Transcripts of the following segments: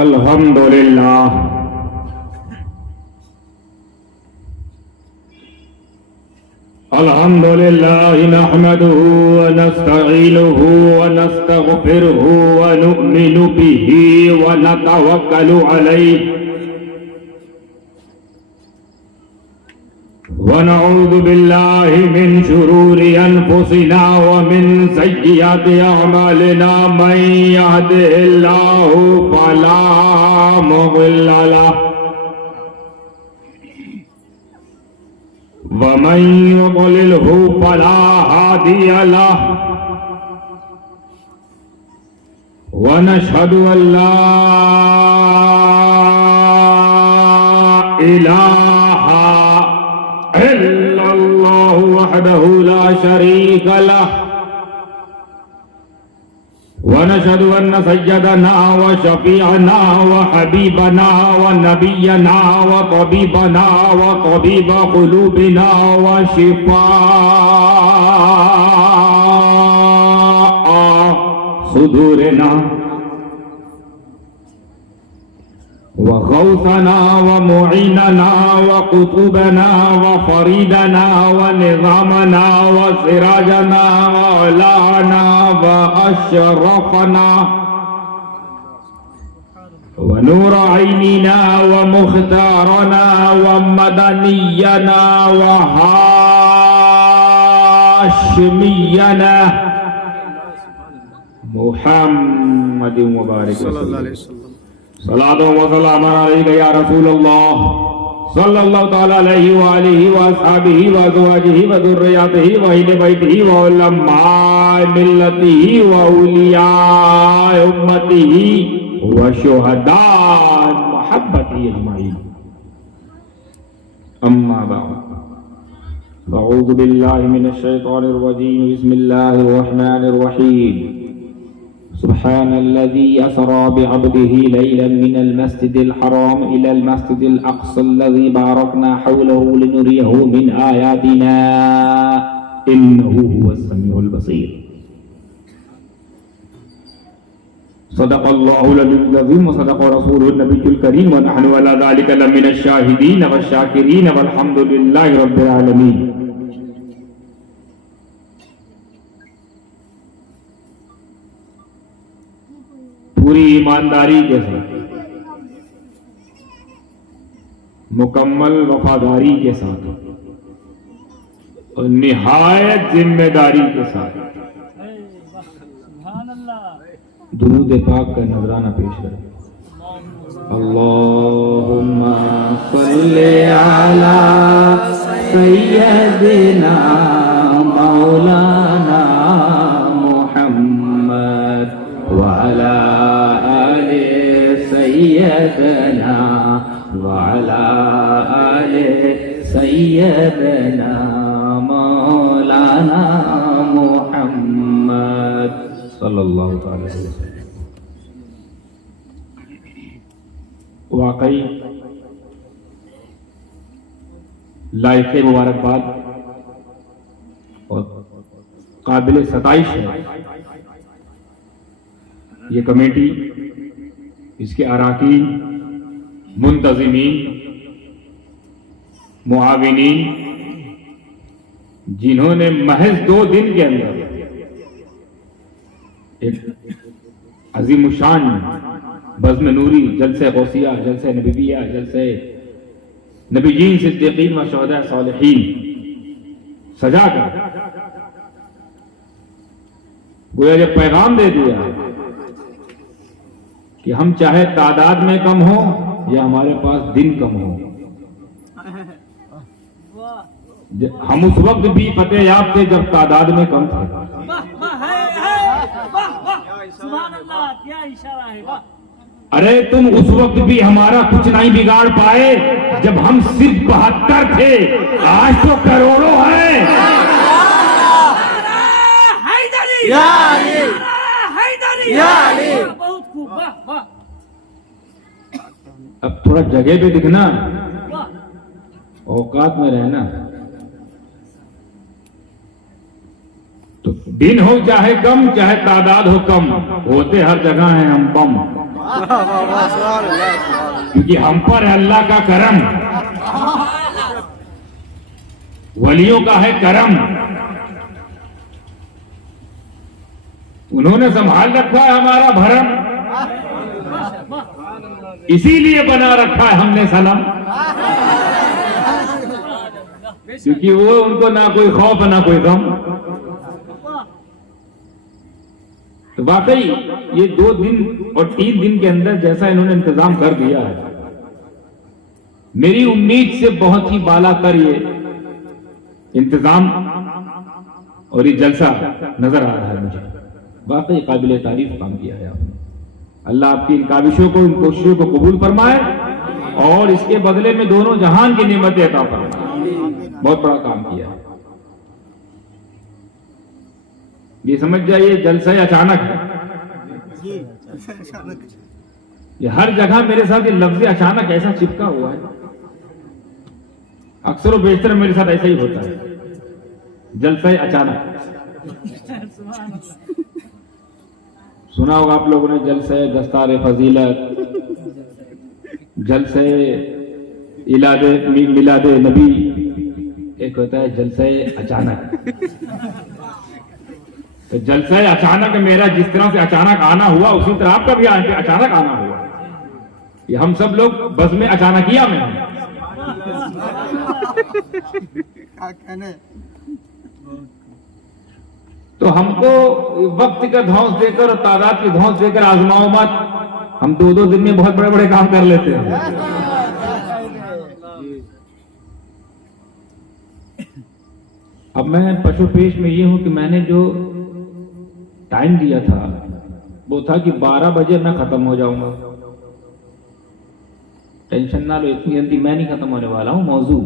الحمد لله الحمد لله نحمده ونستعينه ونستغفره ونؤمن به ونتوكل عليه ونعوذ بالله من شرور أنفسنا ومن سيئات أعمالنا من يهده الله فلا مضل له ومن يضلله فلا هادي له ونشهد أن لا إله إلا الله وحده لا شريك له ونشهد أن سيدنا وشفيعنا وحبيبنا ونبينا وطبيبنا وطبيب قلوبنا وشفاء صدورنا وغوثنا ومعيننا وقطبنا وفريدنا ونظامنا وسراجنا وعلانا وأشرفنا ونور عيننا ومختارنا ومدنينا وهاشمينا محمد مبارك صلى الله عليه وسلم صلاة وسلام عليك يا رسول الله صلى الله تعالى عليه وآله وأصحابه وأزواجه وذرياته وأهل بيته وعلماء ملته وأولياء أمته وشهداء محبته أجمعين أما بعد أعوذ بالله من الشيطان الرجيم بسم الله الرحمن الرحيم سبحان الذي أسرى بعبده ليلا من المسجد الحرام إلى المسجد الأقصى الذي باركنا حوله لنريه من آياتنا إنه هو السميع البصير صدق الله العظيم وصدق رسوله النبي الكريم ونحن على ذلك لمن الشاهدين والشاكرين والحمد لله رب العالمين. پوری ایمانداری کے ساتھ مکمل وفاداری کے ساتھ اور نہایت ذمہ داری کے ساتھ درود پاک کا نذرانہ پیش کریں. اللہم صلی علی سیدنا مولانا محمد وعلی سيدنا وعلى آل سيدنا مولانا محمد صلی اللہ تعالی علیہ وسلم. واقعی لائق مبارکباد اور قابل ستائش ہے یہ کمیٹی، اس کے اراکین، منتظمین، معاونین، جنہوں نے محض 2 دن کے اندر ایک عظیم الشان بزم نوری، جلسہ غوثیہ، جلسہ نبویہ، جلسہ نبیین صدیقین و شہداء صالحین سجا کر گویا یہ پیغام دے دیا کہ ہم چاہے تعداد میں کم ہو یا ہمارے پاس دن کم ہو، ہم اس وقت بھی فتح یاب تھے جب تعداد میں کم تھے. ارے تم اس وقت بھی ہمارا کچھ نہیں بگاڑ پائے جب ہم صرف 72 تھے، آج تو کروڑوں ہیں. اب تھوڑا جگہ پہ دکھنا، اوقات میں رہنا. تو دن ہو چاہے کم، چاہے تعداد ہو کم، ہوتے ہر جگہ ہیں ہم بم. کیونکہ ہم پر ہے اللہ کا کرم، ولیوں کا ہے کرم، انہوں نے سنبھال رکھا ہے ہمارا بھرم، اسی لیے بنا رکھا ہے ہم نے سلام، کیونکہ وہ ان کو نہ کوئی خوف نہ کوئی غم۔ تو واقعی یہ 2 دن اور 3 دن کے اندر جیسا انہوں نے انتظام کر دیا ہے، میری امید سے بہت ہی بالا کر یہ انتظام اور یہ جلسہ نظر آ رہا ہے مجھے، واقعی قابل تعریف کام کیا ہے آپ نے۔ اللہ آپ کی ان کاوشوں کو، ان کوششوں کو قبول فرمائے اور اس کے بدلے میں دونوں جہان کی نعمتیں عطا فرمائے، بہت بڑا کام کیا ہے۔ یہ سمجھ جائیے جلسہ اچانک ہے، یہ ہر جگہ میرے ساتھ یہ لفظ اچانک ایسا چپکا ہوا ہے، اکثر و بیشتر میرے ساتھ ایسا ہی ہوتا ہے، جلسہ اچانک۔ سنا ہوگا آپ لوگوں نے جلسہ دستار فضیلت، جلسہ میلاد نبی، ایک ہوتا ہے جلسہ اچانک۔ تو جلسہ اچانک میرا جس طرح سے اچانک آنا ہوا، اسی طرح آپ کا بھی اچانک آنا ہوا۔ یہ ہم سب لوگ بس میں اچانکیہ میں ہیں۔ تو ہم کو وقت کا دھونس دے کر اور تعداد کی دھونس دے کر آزماؤ مت، ہم 2 دن میں بہت بڑے بڑے کام کر لیتے ہیں۔ اب میں پشو پیش میں یہ ہوں کہ میں نے جو ٹائم دیا تھا وہ تھا کہ 12 بجے میں ختم ہو جاؤں گا۔ ٹینشن نہ لو، اتنی جلدی میں نہیں ختم ہونے والا ہوں، موضوع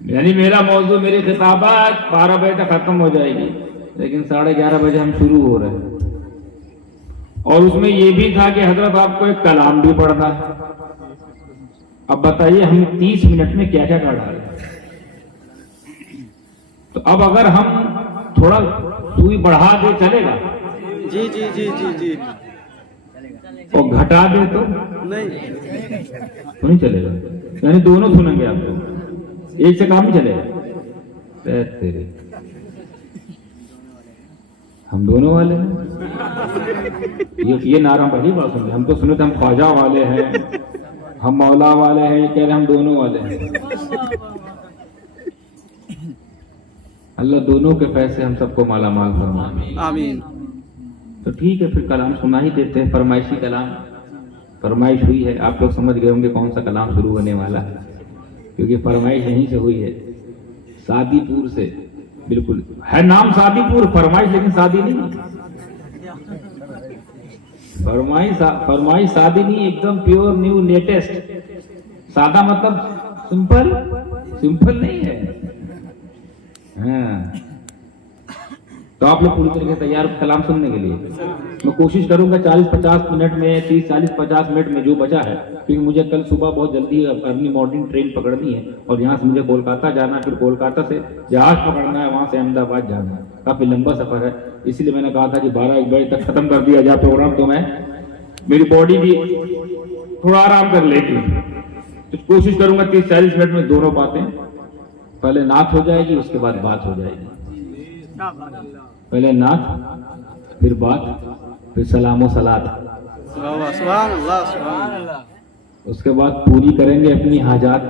یعنی میرا موضوع، میری خطابات 12 بجے تک ختم ہو جائے گی، لیکن 11:30 بجے ہم شروع ہو رہے ہیں۔ اور اس میں یہ بھی تھا کہ حضرت آپ کو ایک کلام بھی پڑھنا ہے۔ اب بتائیے ہم 30 منٹ میں کیا کیا کر ڈالیں؟ تو اب اگر ہم تھوڑا سوئی بڑھا دے چلے گا؟ جی جی جی جی جی اور گھٹا دے تو نہیں چلے گا، یعنی دونوں سنیں گے آپ کو، ایک سے کام نہیں چلے گا۔ تیرے ہم دونوں والے ہیں، یہ نعرہ بڑی بات سن، ہم تو سنے تھے ہم خواجہ والے ہیں، ہم مولا والے ہیں، یہ کہہ رہے ہم دونوں والے ہیں۔ اللہ دونوں کے پیسے ہم سب کو مالا مال فرمائے، آمین۔ تو ٹھیک ہے، پھر کلام سنا ہی دیتے ہیں، فرمائشی کلام، فرمائش ہوئی ہے، آپ لوگ سمجھ گئے ہوں گے کون سا کلام شروع ہونے والا ہے، کیونکہ فرمائش یہیں سے ہوئی ہے، سادی پور سے، بالکل ہے نام سادی پور، فرمائش لیکن سادی نہیں، فرمائش سادی نہیں، ایک دم پیور نیو لیٹسٹ۔ سادہ مطلب سمپل نہیں ہے، ہاں۔ تو آپ لوگ پوری طریقے سے تیار کلام سننے کے لیے؟ میں کوشش کروں گا 40-50 منٹ میں، 30-40-50 منٹ میں جو بچا ہے، کیونکہ مجھے کل صبح بہت جلدی ارلی مارننگ ٹرین پکڑنی ہے، اور یہاں سے مجھے کولکاتہ جانا ہے، پھر کولکاتہ سے جہاز پکڑنا ہے، وہاں سے احمد آباد جانا ہے، کافی لمبا سفر ہے، اسی لیے میں نے کہا تھا کہ 12-1 بجے تک ختم کر دیا جائے پروگرام، تو میں میری باڈی بھی تھوڑا آرام کر لے گی۔ تو کوشش کروں گا 30-40 منٹ میں دونوں باتیں، پہلے نعت ہو جائے گی، اس کے بعد بات ہو جائے گی، پہلے نعت پھر بات پھر سلام و صلات، سبحان اللہ سبحان اللہ، اس کے بعد پوری کریں گے اپنی حاجات،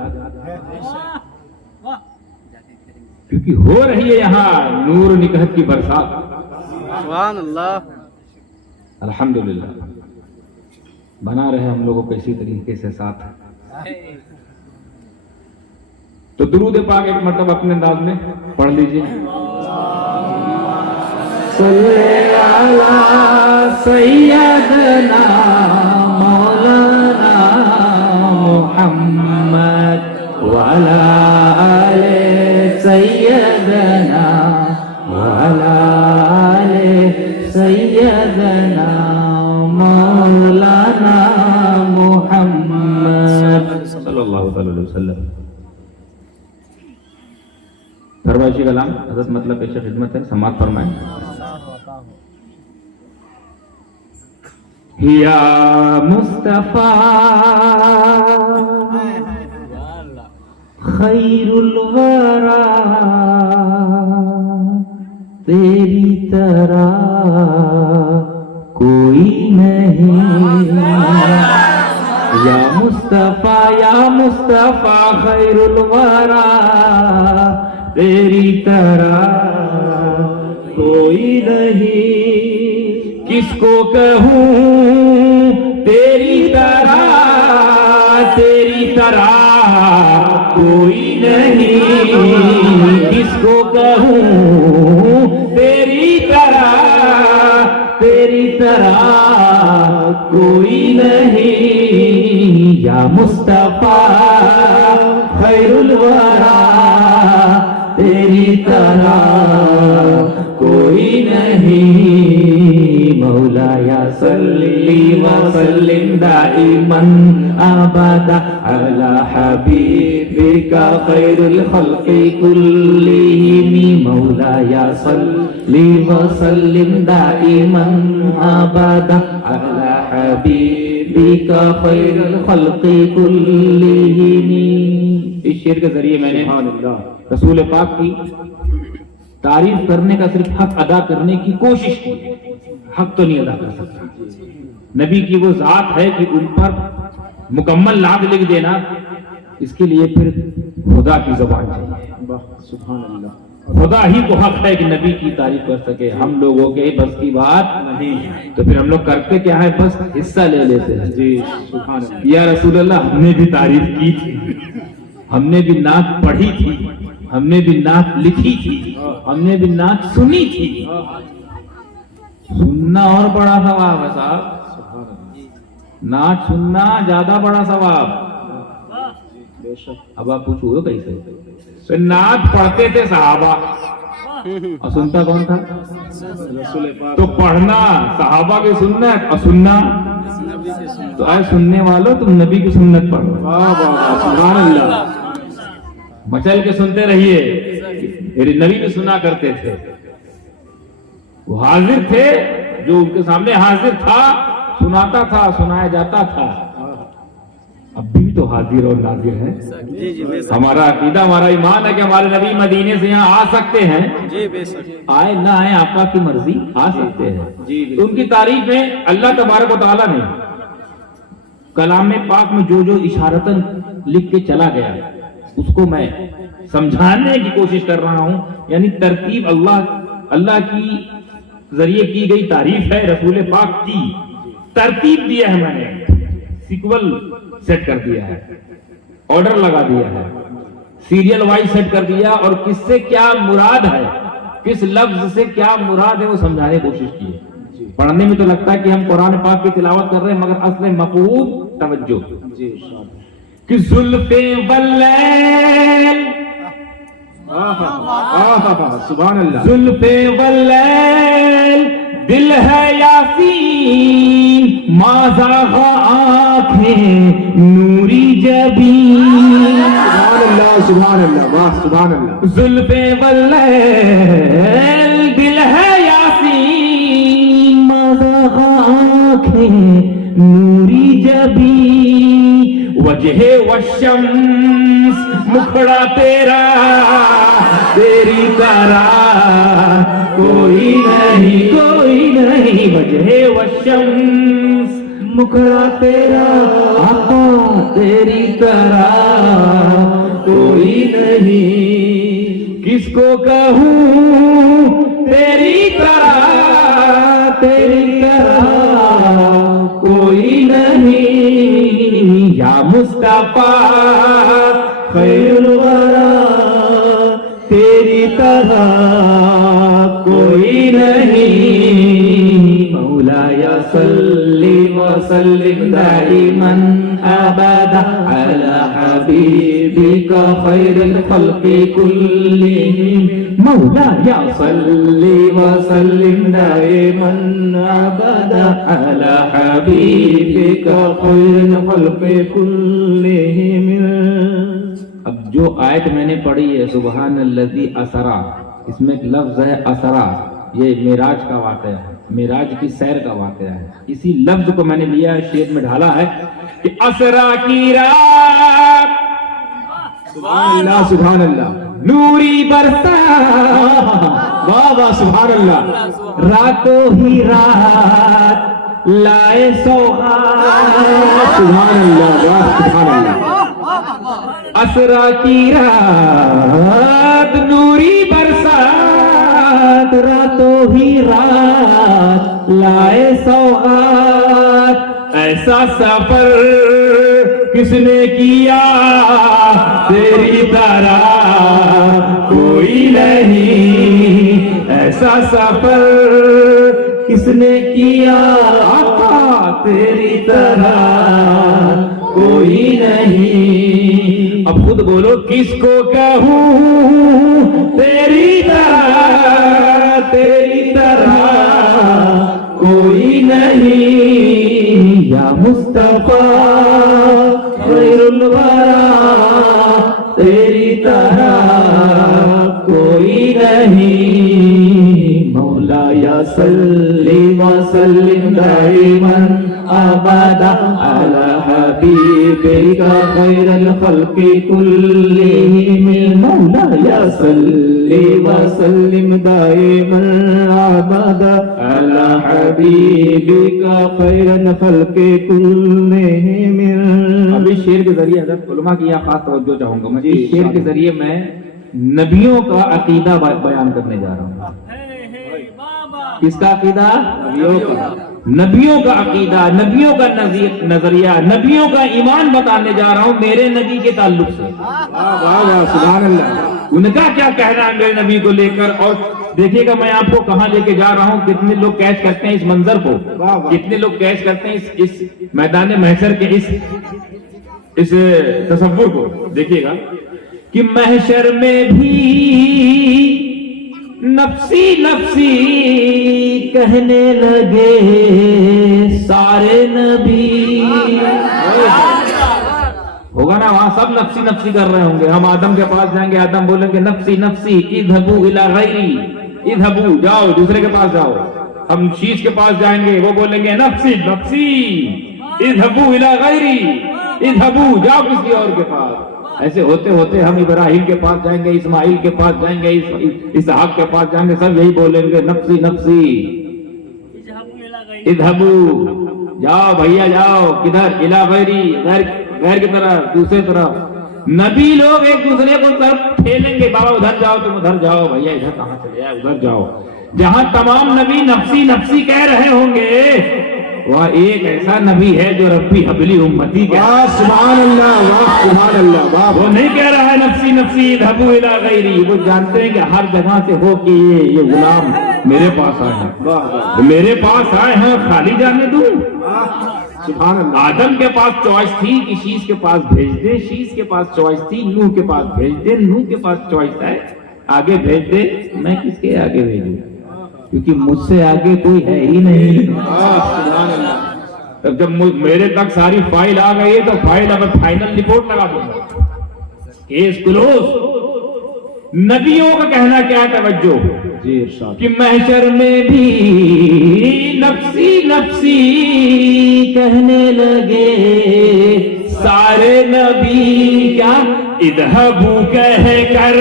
کیونکہ ہو رہی ہے یہاں نور نکہت کی برسات، سبحان اللہ، الحمدللہ۔ بنا رہے ہم لوگوں کو اسی طریقے سے ساتھ۔ تو درود پاک ایک مرتبہ اپنے انداز میں پڑھ لیجیے۔ صلی علی سیدنا مولانا محمد وعلی آل سیدنا وعلی آل سیدنا مولانا محمد صلی اللہ علیہ وسلم۔ فرمائشی کلام حضرت مطلب پیش خدمت ہے، سماعت فرمائیں۔ یا مصطفیٰ خیر الورا تیری طرح کوئی نہیں، یا مصطفیٰ خیر الورا تیری طرح کوئی نہیں، کس کو کہوں تیری طرح کوئی نہیں، کس کو کہوں تیری طرح کوئی نہیں، یا مصطفیٰ خیر الورا تیری طرح کوئی نہیں، مولایا صلی وسلم دائما ابدا علی حبیبک خیر الخلق کلہم، مولایا صلی وسلم دائما ابدا علی حبیبک خیر الخلق کلہم۔ اس شعر کے ذریعے میں نے رسول پاک کی تعریف کرنے کا صرف حق ادا کرنے کی کوشش کی، حق تو نہیں ادا کر سکتا۔ نبی کی وہ ذات ہے کہ ان پر مکمل نعت لکھ دینا، اس کے لیے پھر خدا کی زبان چاہیے، سبحان اللہ۔ خدا ہی کو حق ہے کہ نبی کی تعریف کر سکے، ہم لوگوں کے بس کی بات نہیں، تو پھر ہم لوگ کرتے کیا ہے، بس حصہ لے لیتے ہیں۔ جی سبحان اللہ، یا رسول اللہ ہم نے بھی تعریف کی تھی، ہم نے بھی نعت پڑھی تھی، ہم نے بھی نعت لکھی تھی، ہم نے بھی نعت سنی تھی۔ سننا اور بڑا ثواب ہے صاحب، نعت سننا زیادہ بڑا ثواب۔ اب آپ پوچھو کیسے؟ نعت پڑھتے تھے صحابہ اور سنتا کون تھا؟ تو پڑھنا صحابہ کی سنت اور سننا، تو آج سننے والوں تم نبی کی سنت پڑھو، سبحان اللہ، مچل کے سنتے رہیے۔ میرے نبی بھی سنا کرتے تھے، وہ حاضر تھے، جو ان کے سامنے حاضر تھا سناتا تھا، سنایا جاتا تھا۔ اب بھی تو حاضر اور ناظر ہے۔ ہمارا عقیدہ، ہمارا ایمان ہے کہ ہمارے نبی مدینے سے یہاں آ سکتے ہیں، آئے نہ آئے آقا کی مرضی، آ سکتے ہیں۔ تو ان کی تعریف میں اللہ تبارک و تعالیٰ نے کلام پاک میں جو جو اشارتاً لکھ کے چلا گیا، اس کو میں سمجھانے کی کوشش کر رہا ہوں۔ یعنی ترتیب اللہ کی ذریعے کی گئی تعریف ہے، رسول پاک کی ترتیب دیا ہے، میں نے سیکول سیٹ کر دیا ہے، آرڈر لگا دیا ہے، سیریل وائز سیٹ کر دیا، اور کس سے کیا مراد ہے، کس لفظ سے کیا مراد ہے وہ سمجھانے کی کوشش کی ہے۔ پڑھنے میں تو لگتا ہے کہ ہم قرآن پاک کی تلاوت کر رہے ہیں، مگر اصل مفہوم توجہ کہ زلف واللیل، سبحان اللہ، زلف واللیل دل ہے یاسین، ما زاغ آنکھیں نوری جبین، سبحان اللہ سبحان اللہ، واہ سبحان اللہ، زلف واللیل دل ہے یاسین، ما زاغ آنکھیں نوری جبین، وجہ والشمس مکھڑا تیرا تیری طرح کوئی نہیں، وجہ والشمس مکھڑا تیرا آقا تیری طرح کوئی نہیں، کس کو کہوں تیری طرح کوئی نہیں، یا مصطفیٰ خیر الورا تیری طرح کوئی نہیں، مولایا صلی وسلم دائما ابدا علی حبیبک خیر الخلق کلہم، مولایا صلی وسلم دائما ابدا علی حبیبک خیر الخلق کلہم۔ اب جو آیت میں نے پڑھی ہے سبحان الذی اسرا، اس میں ایک لفظ ہے اسرا، یہ معراج کا واقعہ ہے۔ معراج کی سیر کا واقعہ ہے. اسی لفظ کو میں نے لیا ہے، شعر میں ڈھالا ہے کہ اسرا کی رات، سبحان اللہ سبحان اللہ، نوری برسا، واہ واہ سبحان اللہ، راتوں ہی رات لائے سوغات، سبحان اللہ واہ سبحان اللہ. اسرا کی رات نوری برسات، راتوں ہی رات لائے سوغات، ایسا سفر کس نے کیا تیری طرح کوئی نہیں، ایسا سفر کس نے کیا آقا تیری طرح کوئی نہیں. اب خود بولو کس کو کہوں تیری طرح، تیری طرح کوئی نہیں، یا مصطفیٰ خیر الورا تیری طرح کوئی نہیں. مولا یا صلی وسلم دائما ابدا علی حبیبک خیر الخلق کلہم. مولا یا صلی وسلم دائما ابدا علی حبیبک خیر الخلق کلہم. ابھی شعر کے ذریعے حضرت علماء کی یہاں خاص توجہ چاہوں گا. میں اس شعر کے ذریعے میں نبیوں کا عقیدہ بیان کرنے جا رہا ہوں. کس کا عقیدہ؟ نبیوں کا عقیدہ، نبیوں کا نظریہ، نبیوں کا ایمان بتانے جا رہا ہوں میرے نبی کے تعلق سے. سبحان اللہ. ان کا کیا کہنا ہے میرے نبی کو لے کر. اور دیکھیے گا میں آپ کو کہاں لے کے جا رہا ہوں. کتنے لوگ کیچ کرتے ہیں اس منظر کو، کتنے لوگ کیچ کرتے ہیں اس میدان محشر کے اس تصور کو. دیکھیے گا کہ محشر میں بھی نفسی نفسی کہنے لگے سارے نبی. ہوگا نا وہاں سب نفسی نفسی کر رہے ہوں گے. ہم آدم کے پاس جائیں گے، آدم بولیں گے نفسی نفسی اذهبوا الى غیری، اذهبوا جاؤ دوسرے کے پاس جاؤ. ہم شیش کے پاس جائیں گے، وہ بولیں گے نفسی نفسی اذهبوا الى غیری، اذهبوا جاؤ کسی اور کے پاس. ایسے ہوتے ہوتے ہم ابراہیم کے پاس جائیں گے، اسماعیل کے پاس جائیں گے، اسحاق کے پاس جائیں گے، سب یہی بولیں گے نفسی نفسی اذهبوا جاؤ بھیا جاؤ. کدھر؟ الى غیری، غیر کی طرف، دوسرے طرف. نبی لوگ ایک دوسرے کو طرف پھیلیں گے، بابا ادھر جاؤ، تم ادھر جاؤ، بھیا ادھر کہاں چلے جائے، ادھر جاؤ. جہاں تمام نبی نفسی نفسی کہہ رہے ہوں گے، وہاں ایک ایسا نبی ہے جو ربی حبلی امتی کا. سبحان اللہ سبحان اللہ. وہ نہیں کہہ رہا ہے نفسی نفسی اذهبوا الى غیری. وہ جانتے ہیں کہ ہر جگہ سے ہو کہ یہ غلام میرے پاس آئے ہیں، میرے پاس آئے ہیں، خالی جانے دوں. سبحان اللہ. آدم کے پاس چوائس تھی کہ شیش کے پاس بھیج دے، شیش کے پاس چوائس تھی نوح کے پاس بھیج دے، نوح کے پاس چوائس ہے آگے بھیج دے. میں کس کے آگے بھیجوں؟ کیونکہ مجھ سے آگے کوئی ہے ہی نہیں. جب میرے تک ساری فائل آ گئی ہے تو فائل اب فائنل رپورٹ لگا دوں گا، کیس کلوز. نبیوں کا کہنا کیا توجہ جی ارشاد. کہ محشر میں بھی نفسی نفسی کہنے لگے سارے نبی. کیا؟ اذهبوا کہہ کر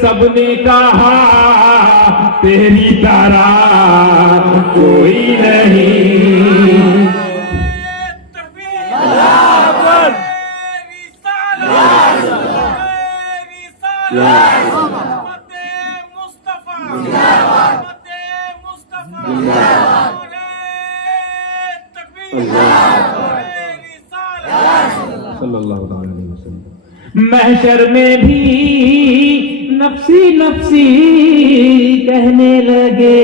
سب نے کہا تیری طرح کوئی نہیں. صلی اللہ علیہ وسلم. محشر میں بھی نفسی نفسی کہنے لگے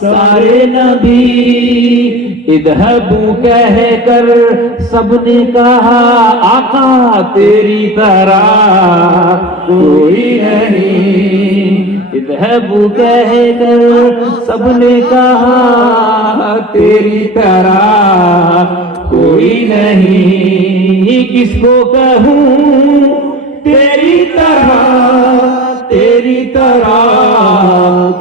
سارے نبی. اذهبوا کہہ کر سب نے کہا آقا تیری طرح کوئی نہیں. اذهبوا کہہ کر سب نے کہا تیری طرح کوئی نہیں. کس کو کہوں تیری طرح تیری طرح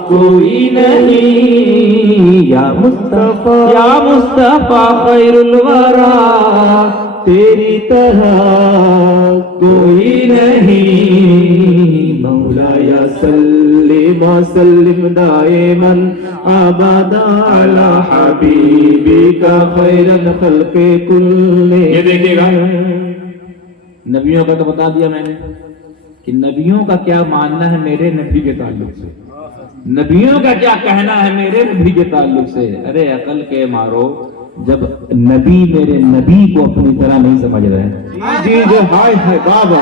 کوئی نہیں، یا مصطفیٰ خیر الورا تیری طرح کوئی نہیں، مولایا سلم وسلم دائما ابدا علی حبیبک خیر الخلق کل۔ یہ دیکھیے گا، نبیوں کا تو بتا دیا میں نے کہ نبیوں کا کیا ماننا ہے میرے نبی کے تعلق سے، نبیوں کا کیا کہنا ہے میرے نبی کے تعلق سے۔ ارے عقل کے مارو، جب نبی میرے نبی کو اپنی طرح نہیں سمجھ رہے ہیں، جی جو ہائے ہے بابا،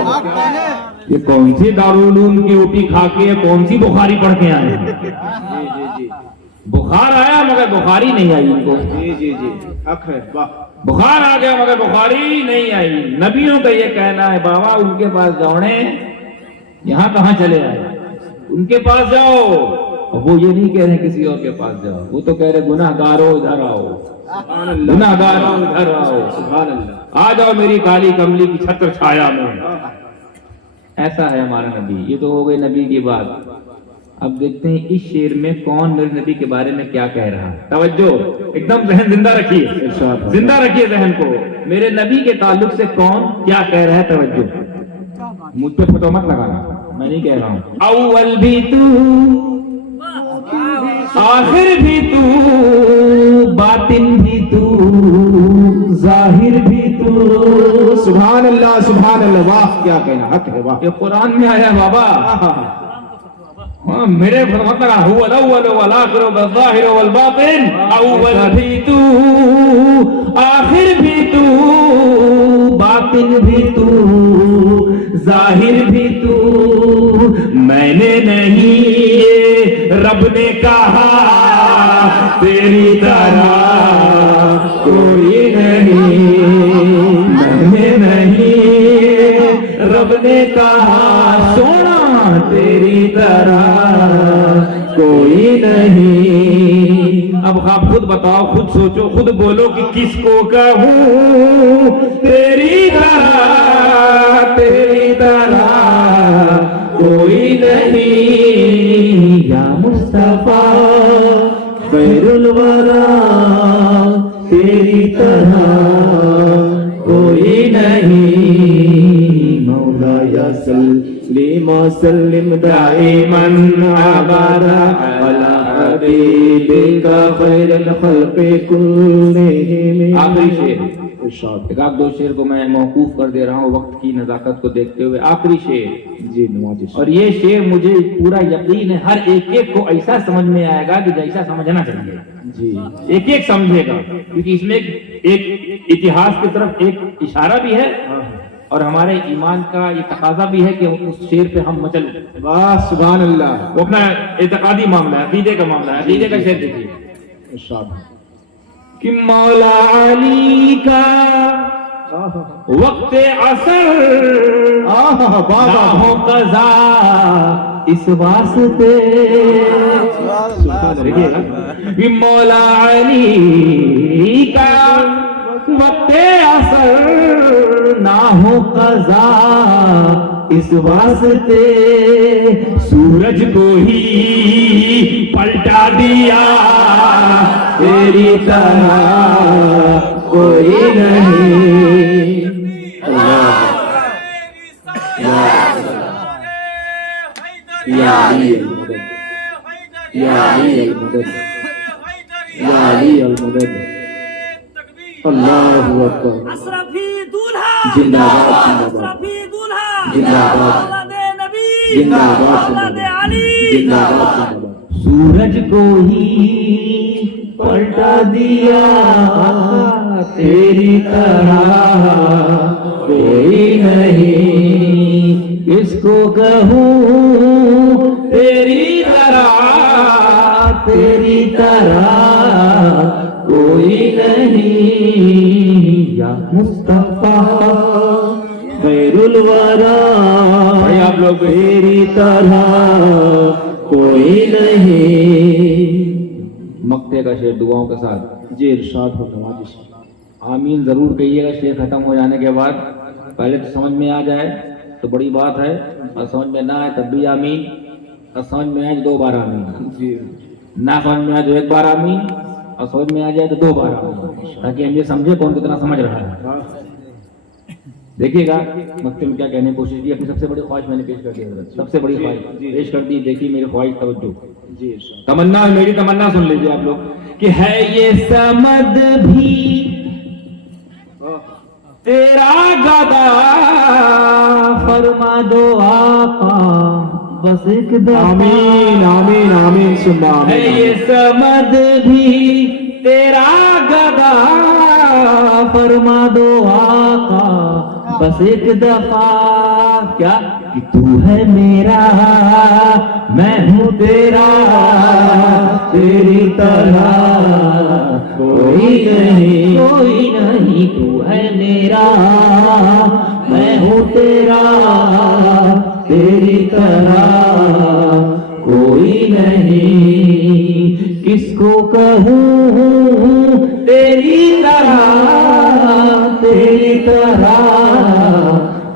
یہ کون سی دارالعلوم کی اوٹی کھا کے کون سی بخاری پڑھ کے آئے ہیں؟ بخار آیا مگر بخاری نہیں آئی ان کو، جی جی جی حق ہے، واہ بخار آ گیا مگر بخاری نہیں آئی۔ نبیوں کا یہ کہنا ہے بابا ان کے پاس جاؤنے، یہاں کہاں چلے آئے، ان کے پاس جاؤ۔ وہ یہ نہیں کہہ رہے کسی اور کے پاس جاؤ، وہ تو کہہ رہے گناہ گارو ادھر آؤ، گناہ گارو ادھر آؤ، سبحان اللہ، آ جاؤ میری کالی کملی کی چھتر چھایا میں۔ ایسا ہے ہمارا نبی۔ یہ تو ہو گئی نبی کی بات۔ اب دیکھتے ہیں اس شعر میں کون میرے نبی کے بارے میں کیا کہہ رہا ہے۔ توجہ، ایک دم ذہن زندہ رکھیے، زندہ رکھیے ذہن کو، میرے نبی کے تعلق سے کون کیا کہہ رہا ہے۔ توجہ، مجھ پہ فوٹو مت لگانا، میں نہیں کہہ رہا ہوں۔ اول بھی تو، آخر بھی تو، باطن بھی تو، ظاہر بھی تو۔ سبحان اللہ سبحان اللہ، واہ کیا کہنا، حق ہے، واہ یہ قرآن میں آیا بابا۔ میرے فرماتا ہے هو الاول والآخر والظاہر والباطن، اول بھی تو، آخر بھی تو، باطن بھی تو، ظاہر بھی تو۔ میں نے نہیں، رب نے کہا تیری طرح کوئی نہیں، میں نے نہیں، رب نے کہا سونا تیری طرح کوئی نہیں۔ اب آپ خود بتاؤ، خود سوچو، خود بولو کہ کس کو کہوں تیری طرح، تیری طرح کوئی نہیں، یا مصطفیٰ خیر الورا تیری طرح کوئی نہیں، مولایا سلم وسلم دائما ابدا علی حبیبک خیر الخلق کلہم۔ آخری شعر، ایک آدھ دو شعر کو میں موقوف کر دے رہا ہوں وقت کی نزاکت کو دیکھتے ہوئے۔ آخری شعر، جی نمازش، اور یہ شعر مجھے پورا یقین ہے ہر ایک ایک کو ایسا سمجھ میں آئے گا کہ جیسا سمجھنا چاہیے، جی ایک ایک سمجھے گا، کیونکہ اس میں ایک اتہاس کی طرف ایک اشارہ بھی ہے اور ہمارے ایمان کا یہ تقاضا بھی ہے کہ اس شعر پہ ہم مچل۔ واہ سبحان اللہ، وہ اپنا اعتقادی معاملہ ہے، عقیدے کا معاملہ ہے، عقیدے کا شعر دیکھیے ارشاد کہ مولا علی کا وقت عصر نہ ہو قضا اس واسطے، کہ مولا علی کا وقت عصر نہ ہو قضا اس واسطے، سورج کو ہی پلٹا دیا تیری طرح کوئی نہیں۔ یا علی المدد، یا علی المدد، یا علی المدد، اللہ اکبر، اشرفی دولہا زندہ باد، اشرفی دولہا زندہ باد، اولاد نبی زندہ باد، اولاد علی زندہ باد، زندہ باد۔ سورج کو ہی پلٹا دیا تیری طرح کوئی نہیں، کس کو کہوں تیری طرح، تیری طرح کوئی نہیں، یا مصطفیٰ خیر الورا آپ لوگ تیری طرح کوئی نہیں۔ مقطع کا شعر دعاؤں کے ساتھ، جی ارشاد ہو نمازش، آمین ضرور کہیے گا شعر ختم ہو جانے کے بعد، پہلے تو سمجھ میں آ جائے تو بڑی بات ہے، اور سمجھ میں نہ آئے تب بھی آمین، اور سمجھ میں آئے 2 بار آمین، جی نہ سمجھ میں آئے تو 1 بار آمین، اور سمجھ میں آ جائے تو 2 بار آمین، تاکہ ہم یہ سمجھے کون کتنا سمجھ رہا ہے۔ دیکھیے گا مکتب میں کیا کہنے کی کوشش کی، اپنی سب سے بڑی خواہش میں نے پیش کر دی حضرت، سب سے بڑی خواہش پیش کر دی۔ دیکھیے میری خواہش، توجہ، جی تمنا، میری تمنا سن لیجیے آپ لوگ کہ ہے یہ سمد بھی تیرا گدا، فرما دو آقا بس ایک دفعہ، آمین آمین آمین سننا ہے آمین یہ سمد بھی تیرا گدا، فرما دو آقا بس ایک دفعہ، کیا کہ تو ہے میرا میں ہوں تیرا، تیری طرح کوئی نہیں، کوئی نہیں، تو ہے میرا میں ہوں تیرا، تیری طرح کوئی نہیں، کس کو کہوں تیری طرح، تیری طرح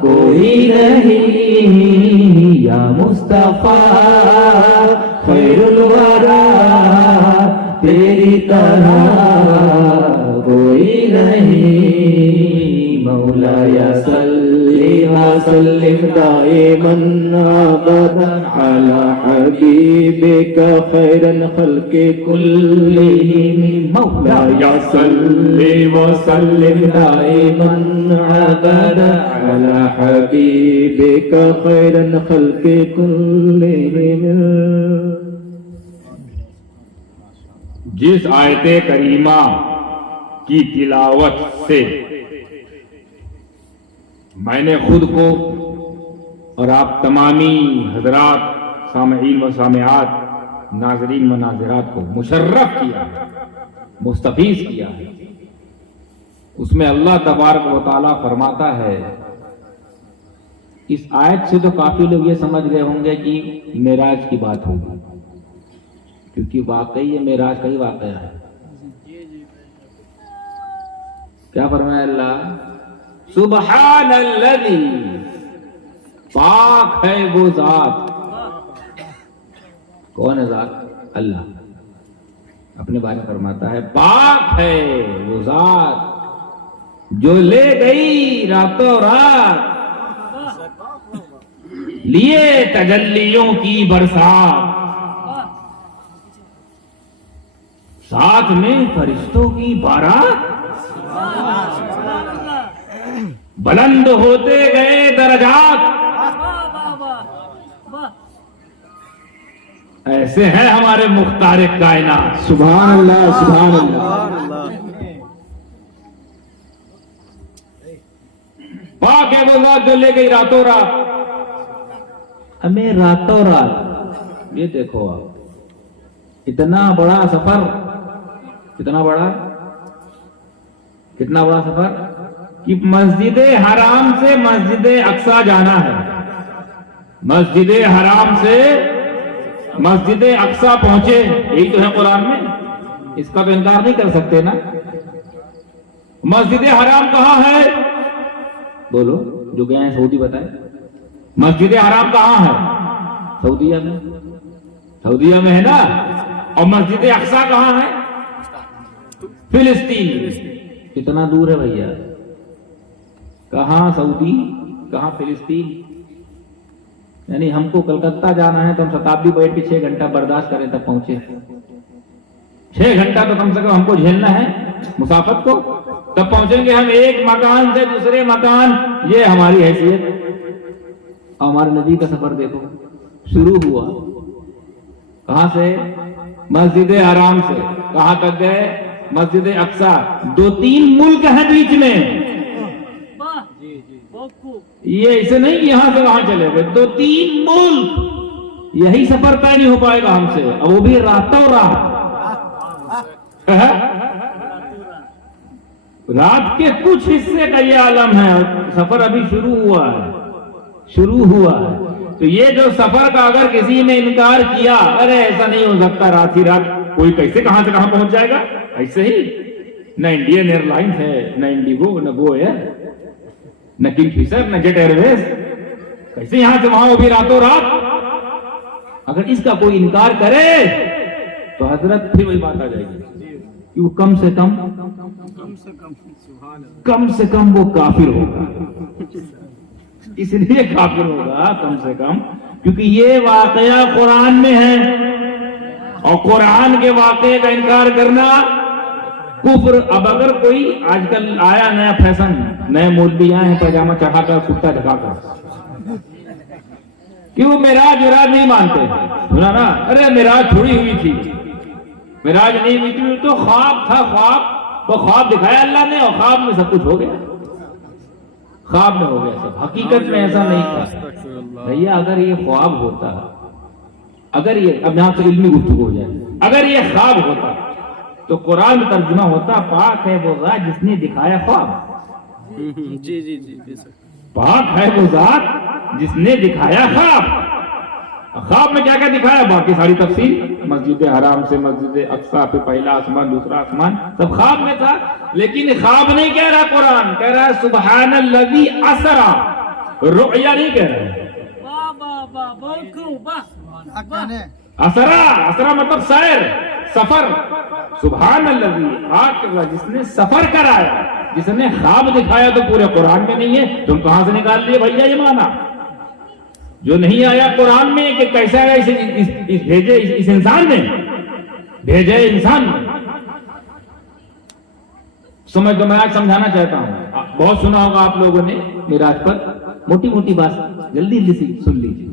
کوئی نہیں، یا مصطفیٰ خیر الورا، تیری طرح کوئی نہیں، مولایا صلی وسلم دائما ابدا علی حبیبک خیر الخلق کلہم، مولایا صلی وسلم دائما ابدا علی حبیبک خیر الخلق کلہم۔ جس آیت کریمہ کی تلاوت سے میں نے خود کو اور آپ تمامی حضرات سامعین و سامعات، ناظرین و ناظرات کو مشرف کیا، مستفیض کیا ہے۔ اس میں اللہ تبارک و تعالیٰ فرماتا ہے، اس آیت سے تو کافی لوگ یہ سمجھ گئے ہوں گے کہ معراج کی بات ہوگی، کیونکہ واقعی یہ معراج کا ہی واقعہ ہے۔ کیا فرمایا اللہ؟ سبحان الذی، پاک ہے وہ ذات، کون ہے ذات؟ اللہ اپنے بارے میں فرماتا ہے، پاک ہے وہ ذات جو لے گئی راتوں رات، لیے تجلیوں کی برسات، ساتھ میں فرشتوں کی بارات، بلند ہوتے گئے درجات، ایسے ہیں ہمارے مختار کائنات۔ سبحان اللہ سبحان اللہ، پاک ہے وہ ذات جو لے گئی راتوں رات، ہمیں راتوں رات، یہ دیکھو آپ، اتنا بڑا سفر، کتنا بڑا سفر کہ مسجد حرام سے مسجد اقصی جانا ہے، مسجد حرام سے مسجد اقصی پہنچے، یہی تو ہے قرآن میں، اس کا تو انکار نہیں کر سکتے نا۔ مسجد حرام کہاں ہے؟ بولو، جو گئے ہیں سعودی بتائیں، مسجد حرام کہاں ہے؟ سعودیہ میں، سعودیہ میں ہے نا۔ اور مسجد اقصی کہاں ہے؟ فلسطین۔ کتنا دور ہے بھیا؟ کہاں سعودی، کہاں فلسطین؟ یعنی ہم کو کلکتہ جانا ہے تو ہم شتابدی بیٹھ کے 6 گھنٹہ برداشت کریں تب پہنچے، 6 گھنٹہ تو کم سے کم ہم کو جھیلنا ہے مسافت کو، تب پہنچیں گے ہم ایک مکان سے دوسرے مکان۔ یہ ہماری حیثیت۔ اور ہمارے نبی کا سفر دیکھو، شروع ہوا کہاں سے؟ مسجد حرام سے، کہاں تک گئے؟ مسجد اقصی۔ 2-3 ملک ہیں بیچ میں، یہ ایسے نہیں کہ یہاں سے وہاں چلے گئے، 2-3 ملک، یہی سفر طے نہیں ہو پائے گا ہم سے، اور وہ بھی راتوں رات۔ رات کے کچھ حصے کا یہ عالم ہے، سفر ابھی شروع ہوا ہے۔ تو یہ جو سفر کا اگر کسی نے انکار کیا، ارے ایسا نہیں ہو سکتا، رات ہی رات کوئی کیسے کہاں سے کہاں پہنچ جائے گا، ایسے ہی نہ انڈین ایئر لائنس ہے، نہ انڈیگو، نہ گو ایئر، نہ کنگ فشر، نہ جیٹ ایئر ویز، کیسے یہاں سے وہاں وہ بھی راتوں رات؟ اگر اس کا کوئی انکار کرے تو حضرت پھر وہی بات آ جائے گی کہ وہ کم سے کم وہ کافر ہوگا. اس لیے کافر ہوگا کم سے کم کیونکہ یہ واقعہ قرآن میں ہے، اور قرآن کے واقعے کا انکار کرنا کفر. اب اگر کوئی آج کل آیا نیا فیشن، نئے مولوی آئے ہیں پاجامہ چڑھا کر کتا ڈھکا کر کہ وہ معراج نہیں مانتے. سنا نا، ارے معراج تھوڑی ہوئی تھی، معراج نہیں ہوئی تھی، تو خواب تھا. خواب وہ خواب دکھایا اللہ نے، اور خواب میں سب کچھ ہو گیا. خواب میں ہو گیا سب، حقیقت میں ایسا نہیں تھا. بھیا اگر یہ خواب ہوتا، اگر یہ اب یہاں سے علمی گفتگو ہو جائے، اگر یہ خواب ہوتا تو قرآن ترجمہ ہوتا پاک ہے وہ ذات جس نے دکھایا خواب. جی جی جی پاک ہے وہ ذات جس نے دکھایا خواب. خواب میں کیا کیا دکھایا باقی ساری تفصیل، مسجد حرام سے مسجد اقصی پہ پہلا آسمان دوسرا آسمان سب خواب میں تھا. لیکن خواب نہیں کہہ رہا قرآن، کہہ رہا ہے سبحان الذی اسرا. رؤیا نہیں کہہ رہا ہے. واہ واہ واہ، بہت خوب، واہ. اسرا مطلب سیر، سفر. سبحان الذی، جس نے سفر کرایا، جس نے خواب دکھایا. تو پورے قرآن میں نہیں ہے، تم کہاں سے نکال لیے بھیا یہ مانا جو نہیں آیا قرآن میں کہ کیسا ہے بھیجے اس انسان نے، بھیجے انسان نے. سمجھ تو میں آج سمجھانا چاہتا ہوں. بہت سنا ہوگا آپ لوگوں نے معراج پر، موٹی موٹی بات جلدی جلدی سن لیجیے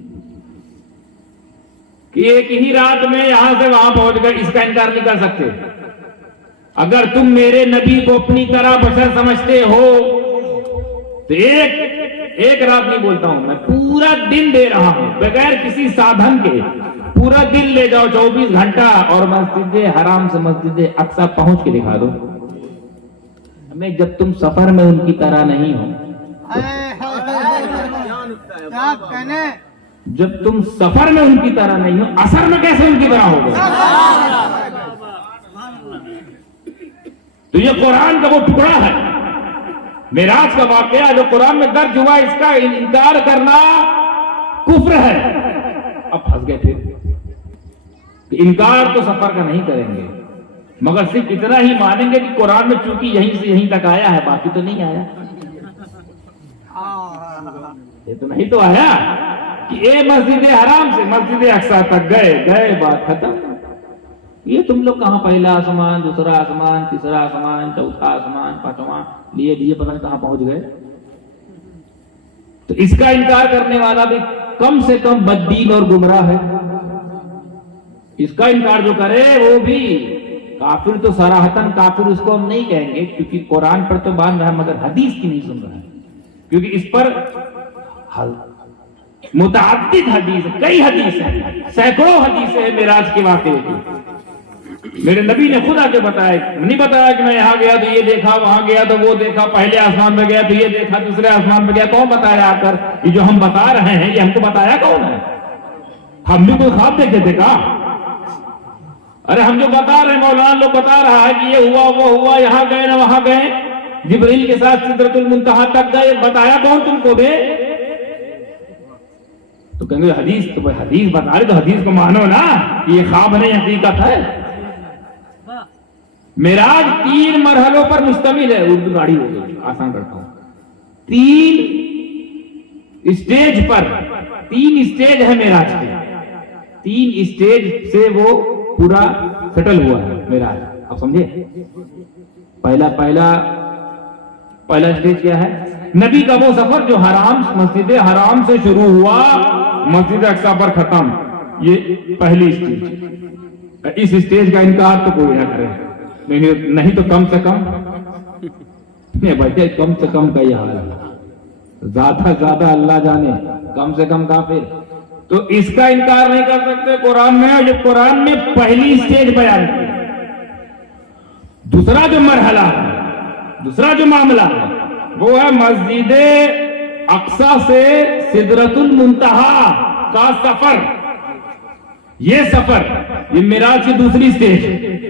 کہ ایک ہی رات میں یہاں سے وہاں پہنچ گئے. اس کا انکار نہیں کر سکتے. اگر تم میرے نبی کو اپنی طرح بشر سمجھتے ہو تو ایک رات نہیں بولتا ہوں میں، پورا دن دے رہا ہوں بغیر کسی سادھن کے. پورا دن لے جاؤ 24 گھنٹہ اور مسجد حرام سے مسجد اقصی پہنچ کے دکھا دو ہمیں. جب تم سفر میں ان کی طرح نہیں ہو، جب تم سفر میں ان کی طرح نہیں ہو، اثر میں کیسے ان کی طرح ہو گئے؟ تو یہ قرآن کا وہ ٹکڑا ہے، معراج کا واقعہ جو قرآن میں درج ہوا، اس کا انکار کرنا کفر ہے. اب پھنس گئے پھر کہ انکار تو سفر کا نہیں کریں گے، مگر صرف اتنا ہی مانیں گے کہ قرآن میں چونکہ یہیں سے یہیں تک آیا ہے، باقی تو نہیں آیا. یہ تو نہیں تو آیا کہ اے مسجد حرام سے مسجد اقصی تک گئے بات ختم. یہ تم لوگ کہاں پہلا آسمان دوسرا آسمان تیسرا آسمان چوتھا آسمان پانچواں لیے پتہ نہیں کہاں پہنچ گئے. تو اس کا انکار کرنے والا بھی کم سے کم بددین اور گمراہ ہے. اس کا انکار جو کرے وہ بھی کافر. تو صراحتاً کافر اس کو ہم نہیں کہیں گے کیونکہ قرآن پر تو باندھ رہا ہے مگر حدیث کی نہیں سن رہا ہے، کیونکہ اس پر متعدد حدیث، کئی حدیث ہیں، سینکڑوں حدیث ہیں معراج کے واقعے کی. میرے نبی نے خود آ کے بتایا، نہیں بتایا کہ میں یہاں گیا تو یہ دیکھا، وہاں گیا تو وہ دیکھا، پہلے آسمان پہ گیا تو یہ دیکھا، دوسرے آسمان پہ گیا. کون بتایا آ کر؟ یہ جو ہم بتا رہے ہیں یہ ہم کو بتایا کون ہے؟ ہم بھی کوئی خواب دیکھے تھے کہا؟ ارے ہم جو بتا رہے ہیں مولانا لوگ بتا رہا ہے کہ یہ ہوا وہ ہوا، یہاں گئے نہ وہاں گئے، جبریل کے ساتھ سدرۃ المنتہا تک گئے، بتایا کون تم کو بے؟ تو کہیں گے حدیث، تو حدیث بتا رہے تو حدیث کو مانو نا، یہ خواب نہیں حقیقت ہے. معراج 3 مرحلوں پر مشتمل ہے. اردو گاڑی ہو گئی، آسان کرتا ہوں. 3 اسٹیج پر، 3 اسٹیج ہے معراج کے. 3 اسٹیج سے وہ پورا سیٹل ہوا ہے معراج. آپ سمجھے؟ پہلا اسٹیج کیا ہے؟ نبی کا وہ سفر جو مسجد حرام سے شروع ہوا، مسجد اقصی پر ختم. یہ پہلی اسٹیج. اس اسٹیج کا انکار تو کوئی نہ کرے، نہیں تو کم سے کم بچے کم سے کم کا یہ حال ہے. زیادہ اللہ جانے، کم سے کم کافر. تو اس کا انکار نہیں کر سکتے قرآن میں. اور یہ قرآن میں پہلی اسٹیج بیان کی. دوسرا جو مرحلہ ہے، دوسرا جو معاملہ ہے وہ ہے مسجد اقصی سے سدرۃ المنتہا کا سفر. یہ سفر، یہ معراج کی دوسری اسٹیج ہے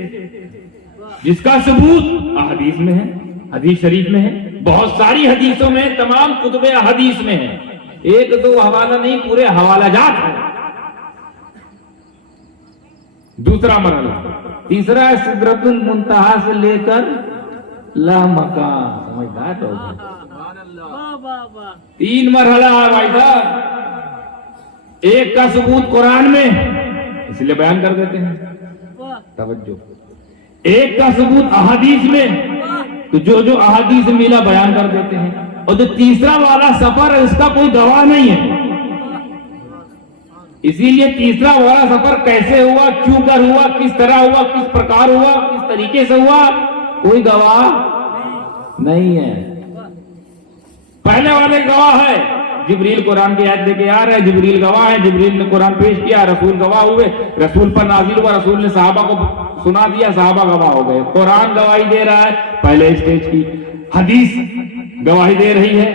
جس کا ثبوت احادیث میں ہے، حدیث شریف میں ہے، بہت ساری حدیثوں میں، تمام کتب احادیث میں ہے. ایک دو حوالہ نہیں، پورے حوالہ جات ہیں۔ دوسرا مرحلہ، تیسرا سدرۃ المنتہا سے لے کر لا مکان، سمجھدار ہو گئے۔ واہ واہ واہ 3 مرحلہ ہے بھائی صاحب۔ ایک کا ثبوت قرآن میں، اس لیے بیان کر دیتے ہیں، واہ توجہ۔ ایک کا ثبوت احادیث میں، واہ تو جو احادیث ملا بیان کر دیتے ہیں۔ اور جو تیسرا والا سفر ہے اس کا کوئی گواہ نہیں ہے، اسی لیے تیسرا والا سفر کیسے ہوا، کیوں کر ہوا، کس طرح ہوا، کس پرکار ہوا، کس طریقے سے ہوا، کوئی گواہ نہیں ہے۔ پہلے والے گواہ ہے، جبریل قرآن کی آیت دے کے آ رہے، جبریل گواہ ہے، جبریل نے قرآن پیش کیا، رسول گواہ ہوئے، رسول پر نازل ہوا، رسول نے صحابہ کو سنا دیا، صحابہ گواہ ہو گئے۔ قرآن گواہی دے رہا ہے پہلے اسٹیج کی، حدیث گواہی دے رہی ہے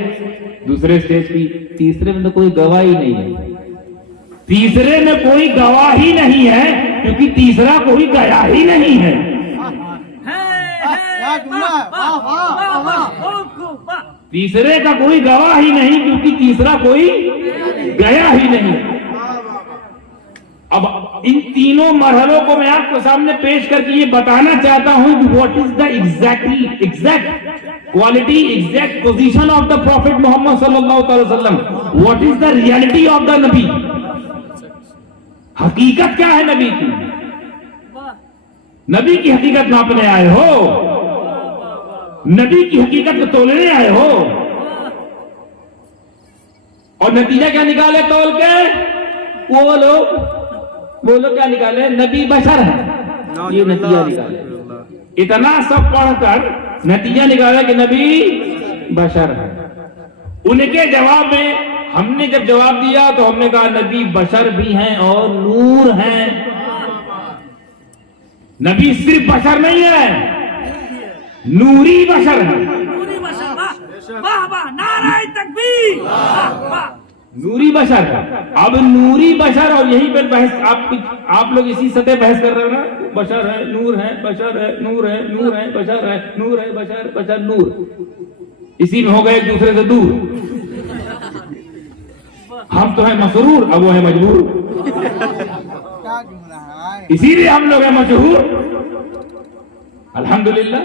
دوسرے اسٹیج کی، تیسرے میں تو کوئی گواہی نہیں ہے۔ تیسرے میں کوئی گواہی نہیں ہے کیونکہ تیسرا کوئی گیا ہی نہیں ہے۔ تیسرے کا کوئی گواہ ہی نہیں کیونکہ تیسرا کوئی گیا ہی نہیں۔ اب ان تینوں مرحلوں کو میں آپ کو سامنے پیش کر کے یہ بتانا چاہتا ہوں کہ what is the exact quality, exact position of the Prophet Muhammad sallallahu alaihi wasallam, what is the reality of the Nabi, حقیقت کیا ہے نبی کی؟ نبی کی حقیقت ناپنے آئے ہو، نبی کی حقیقت کو تولنے آئے ہو، اور نتیجہ کیا نکالے تول کے؟ وہ لوگ کیا نکالے؟ نبی بشر ہے، یہ نتیجہ نکالے۔ اتنا سب پڑھ کر نتیجہ نکالا کہ نبی بشر ہے۔ ان کے جواب میں ہم نے جب جواب دیا تو ہم نے کہا نبی بشر بھی ہیں اور نور ہیں۔ نبی صرف بشر نہیں ہے، نوری بشر ہے۔ واہ واہ نعرہ تکبیر، واہ واہ نوری بشر ہے۔ اب نوری بشر، اور یہی پر بحث آپ لوگ اسی سطح بحث کر رہے ہو نا، بشر ہے، نور ہے، بشر ہے، نور ہے، نور ہے، بشر ہے، نور ہے، بشر، بشر، نور، اسی میں ہو گئے ایک دوسرے سے دور۔ ہم تو ہیں مسرور، اب وہ ہے مجبور، اسی لیے ہم لوگ ہیں مشہور۔ الحمدللہ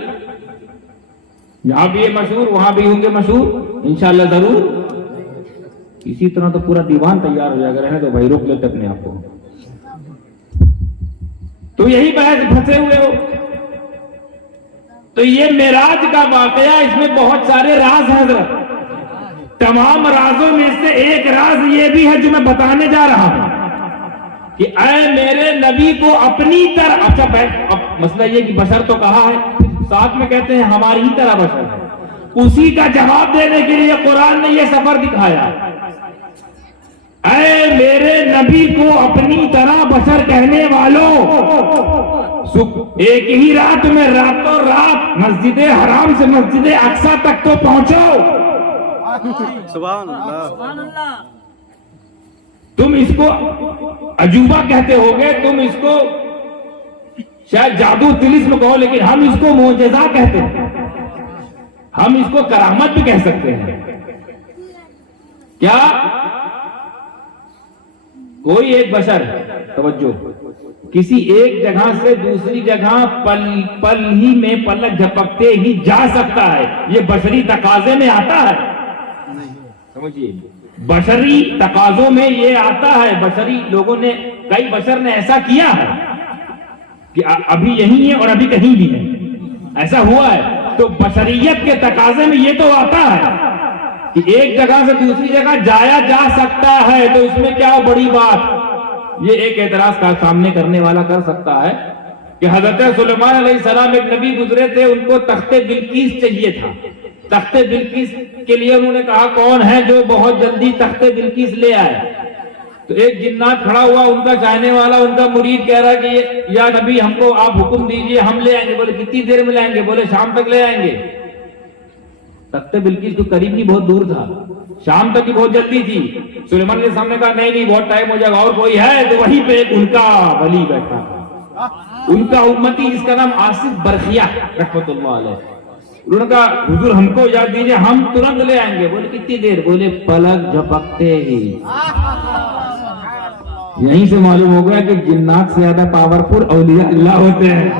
یہاں بھی یہ مشہور، وہاں بھی ہوں گے مشہور انشاءاللہ ضرور۔ اسی طرح تو پورا دیوان تیار ہو جائے گا، رہنے تو بھائی روک لیتے اپنے آپ کو۔ تو یہی بحث پھنسے ہوئے ہو۔ تو یہ معراج کا واقعہ، اس میں بہت سارے راز ہیں حضرت۔ تمام رازوں میں سے ایک راز یہ بھی ہے جو میں بتانے جا رہا ہوں کہ اے میرے نبی کو اپنی طرح، اچھا اب مسئلہ یہ کہ بشر تو کہا ہے، ساتھ میں کہتے ہیں ہماری ہی طرح بشر ہے۔ اسی کا جواب دینے کے لیے قرآن نے یہ سفر دکھایا۔ اے میرے نبی کو اپنی طرح بشر کہنے والوں، ایک ہی رات میں راتوں رات مسجد حرام سے مسجد اقصی تک تو پہنچو۔ سبحان اللہ، سبحان اللہ، تم اس کو عجوبہ کہتے ہوگے، تم اس کو شاید جادو طلسم کہو، لیکن ہم اس کو معجزہ کہتے ہیں، ہم اس کو کرامت بھی کہہ سکتے ہیں۔ کیا کوئی ایک بشر، توجہ، کسی ایک جگہ سے دوسری جگہ پل ہی میں پلک جھپکتے ہی جا سکتا ہے؟ یہ بشری تقاضے میں آتا ہے؟ سمجھیے، بشری تقاضوں میں یہ آتا ہے۔ بشری لوگوں نے، کئی بشر نے ایسا کیا ہے کہ ابھی یہی ہے اور ابھی کہیں بھی ہے، ایسا ہوا ہے۔ تو بشریت کے تقاضے میں یہ تو آتا ہے کہ ایک جگہ سے دوسری جگہ جایا جا سکتا ہے، تو اس میں کیا بڑی بات؟ یہ ایک اعتراض کا سامنے کرنے والا کر سکتا ہے کہ حضرت سلیمان علیہ السلام ایک نبی گزرے تھے، ان کو تخت بلقیس چاہیے تھا۔ تخت بلقیس کے لیے انہوں نے کہا کون ہے جو بہت جلدی تخت بلقیس لے آئے؟ تو ایک جنات کھڑا ہوا، ان کا چاہنے والا، ان کا مرید کہہ رہا کہ یا نبی ہم کو آپ حکم دیجئے، ہم لے آئیں گے۔ بولے کتنی دیر میں لائیں گے؟ بولے شام تک لے آئیں گے۔ تخت بلقیس تو قریب نہیں، بہت دور تھا، شام تک ہی بہت جلدی تھی۔ سلیمان کے سامنے کہا نہیں بہت ٹائم ہو جائے گا، اور کوئی ہے؟ تو وہیں پہ ایک ان کا ولی بیٹھا، ان کا امتی، جس کا نام آصف برخیہ رحمۃ اللہ علیہ۔ انہوں نے کہا حضور ہم کو اجازت دیجیے ہم ترنت لے آئیں گے. بولے کتنی دیر؟ بولے پلک جھپکتے ہی. یہیں سے معلوم ہو گیا کہ جنات سے زیادہ پاورفل اولیاء اللہ ہوتے ہیں.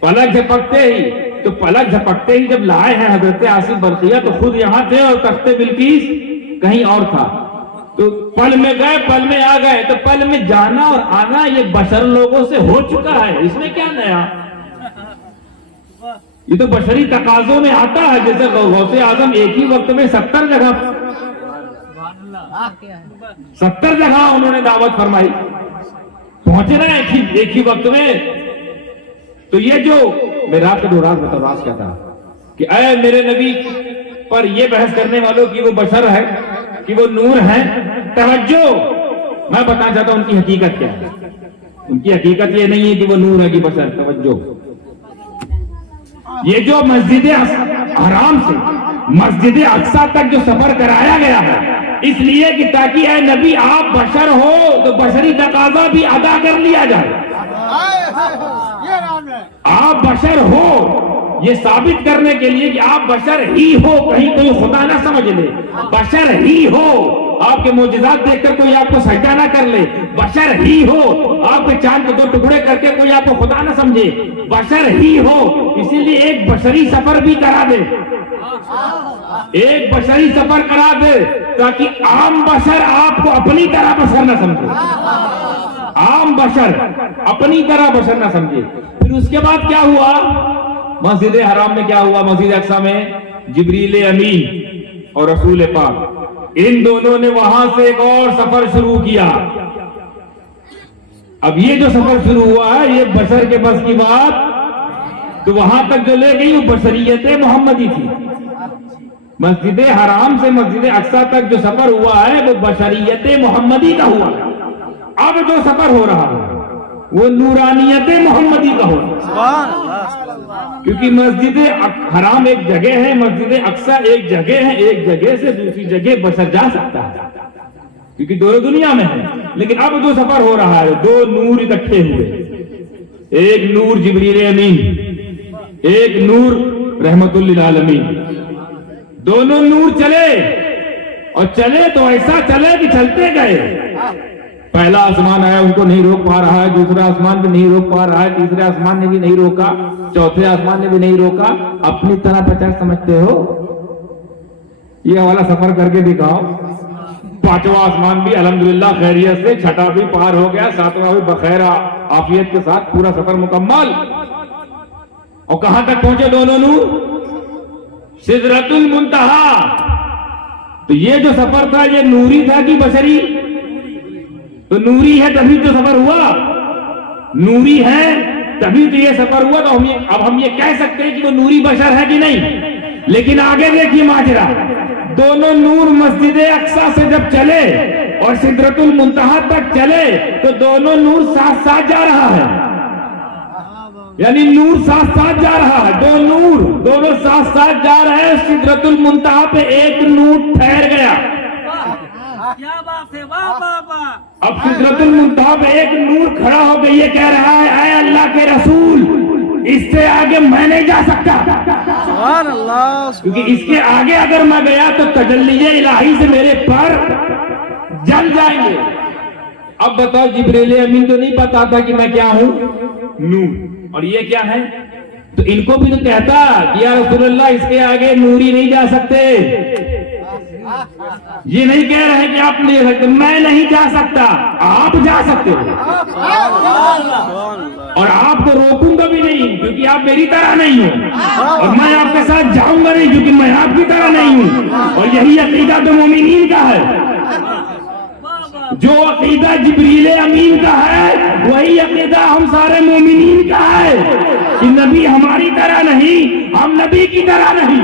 پلک جھپکتے ہی. تو پلک جھپکتے ہی جب لائے ہیں حضرت آصف برقیہ تو خود یہاں تھے اور تخت بلقیس کہیں اور تھا. تو پل میں گئے پل میں آ گئے. تو پل میں جانا اور آنا یہ بشر لوگوں سے ہو چکا ہے, اس میں کیا نیا؟ یہ تو بشری تقاضوں میں آتا ہے. جیسے غوث اعظم ایک ہی وقت میں 70 جگہ انہوں نے دعوت فرمائی, پہنچے نا ایک ہی وقت میں. تو یہ جو میں رات کے دو راز بتا راز کیا تھا کہ اے میرے نبی پر یہ بحث کرنے والوں کی وہ بشر ہے کہ وہ نور ہے. توجہ, میں بتانا چاہتا ہوں ان کی حقیقت کیا ہے. ان کی حقیقت یہ نہیں ہے کہ وہ نور ہے کہ بشر. توجہ, یہ جو مسجد حرام سے مسجد اقصی تک جو سفر کرایا گیا ہے اس لیے کہ تاکہ اے نبی آپ بشر ہو تو بشری تقاضا بھی ادا کر لیا جائے. آپ بشر ہو یہ ثابت کرنے کے لیے کہ آپ بشر ہی ہو, کہیں کوئی خدا نہ سمجھ لے. بشر ہی ہو, آپ کے معجزات دیکھ کر کوئی آپ کو سجدہ نہ کر لے. بشر ہی ہو, آپ کے چاند کو 2 ٹکڑے کر کے کوئی آپ کو خدا نہ سمجھے. بشر ہی ہو, اسی لیے ایک بشری سفر بھی کرا دے. ایک بشری سفر کرا دے تاکہ عام بشر آپ کو اپنی طرح بشر نہ سمجھے. عام بشر اپنی طرح بشر نہ سمجھے. پھر اس کے بعد کیا ہوا؟ مسجد حرام میں کیا ہوا؟ مسجد اقصی میں جبریل امین اور رسول پاک ان دونوں نے وہاں سے ایک اور سفر شروع کیا. اب یہ جو سفر شروع ہوا ہے یہ بشر کے بس کی بات. تو وہاں تک جو لے گئی وہ بشریت محمدی تھی. مسجد حرام سے مسجد اقصی تک جو سفر ہوا ہے وہ بشریت محمدی کا ہوا. اب جو سفر ہو رہا ہے وہ نورانیت محمدی کا ہو رہا ہے. کیونکہ مسجد حرام ایک جگہ ہے, مسجد اقصی ایک جگہ ہے. ایک جگہ سے دوسری جگہ بشر جا سکتا ہے کیونکہ دونوں دنیا میں ہے. لیکن اب جو سفر ہو رہا ہے 2 نور اکٹھے ہوئے. ایک نور جبریل امین, ایک نور رحمت للعالمین. دونوں نور چلے اور چلے تو ایسا چلے کہ چلتے گئے. پہلا آسمان آیا ان کو نہیں روک پا رہا ہے, دوسرا آسمان بھی نہیں روک پا رہا ہے, تیسرے آسمان نے بھی نہیں روکا, چوتھے آسمان نے بھی نہیں روکا. اپنی طرح پچاس سمجھتے ہو؟ یہ والا سفر کر کے دکھاؤ. 5واں آسمان بھی الحمدللہ خیریت سے, 6واں بھی پار ہو گیا, 7واں بھی بخیر عافیت کے ساتھ, پورا سفر مکمل. اور کہاں تک پہنچے دونوں نور؟ سدرۃ المنتہا. تو یہ جو سفر تھا یہ نوری تھا کہ بشری؟ تو نوری ہے تبھی تو سفر ہوا. نوری ہے تبھی تو یہ سفر ہوا. تو اب ہم یہ کہہ سکتے ہیں کہ وہ نوری بشر ہے کہ نہیں. لیکن آگے دیکھیے ماجرا. دونوں نور مسجد اقصی سے جب چلے اور سدرۃ المنتہا تک چلے تو دونوں نور ساتھ ساتھ جا رہا ہے. یعنی نور ساتھ ساتھ جا رہا ہے. 2 نور دونوں ساتھ ساتھ جا رہے ہیں. سدرۃ المنتہا پہ ایک نور ٹھہر گیا. کیا بات ہے, واہ واہ واہ. اب سدرۃ المنتہا پہ ایک نور کھڑا ہو کے یہ کہہ رہا ہے اے اللہ کے رسول اس سے آگے میں نہیں جا سکتا. سبحان اللہ. کیونکہ اس کے آگے اگر میں گیا تو تجلی الہی سے میرے پر جل جائیں گے. اب بتاؤ جبریل امین تو نہیں پتا تھا کہ میں کیا ہوں؟ نور. اور یہ کیا ہے؟ تو ان کو بھی تو کہتا کہ یا رسول اللہ اس کے آگے نوری نہیں جا سکتے. یہ نہیں کہہ رہے کہ آپ نہیں جا سکتے, میں نہیں جا سکتا, آپ جا سکتے ہو. اور آپ کو روکوں گا بھی نہیں کیونکہ آپ میری طرح نہیں ہو, اور میں آپ کے ساتھ جاؤں گا نہیں کیونکہ میں آپ کی طرح نہیں ہوں. اور یہی عقیدہ تو مومنین کا ہے. جو عقیدہ جبریل امین کا ہے وہی عقیدہ ہم سارے مومنین کا ہے کہ نبی ہماری طرح نہیں, ہم نبی کی طرح نہیں.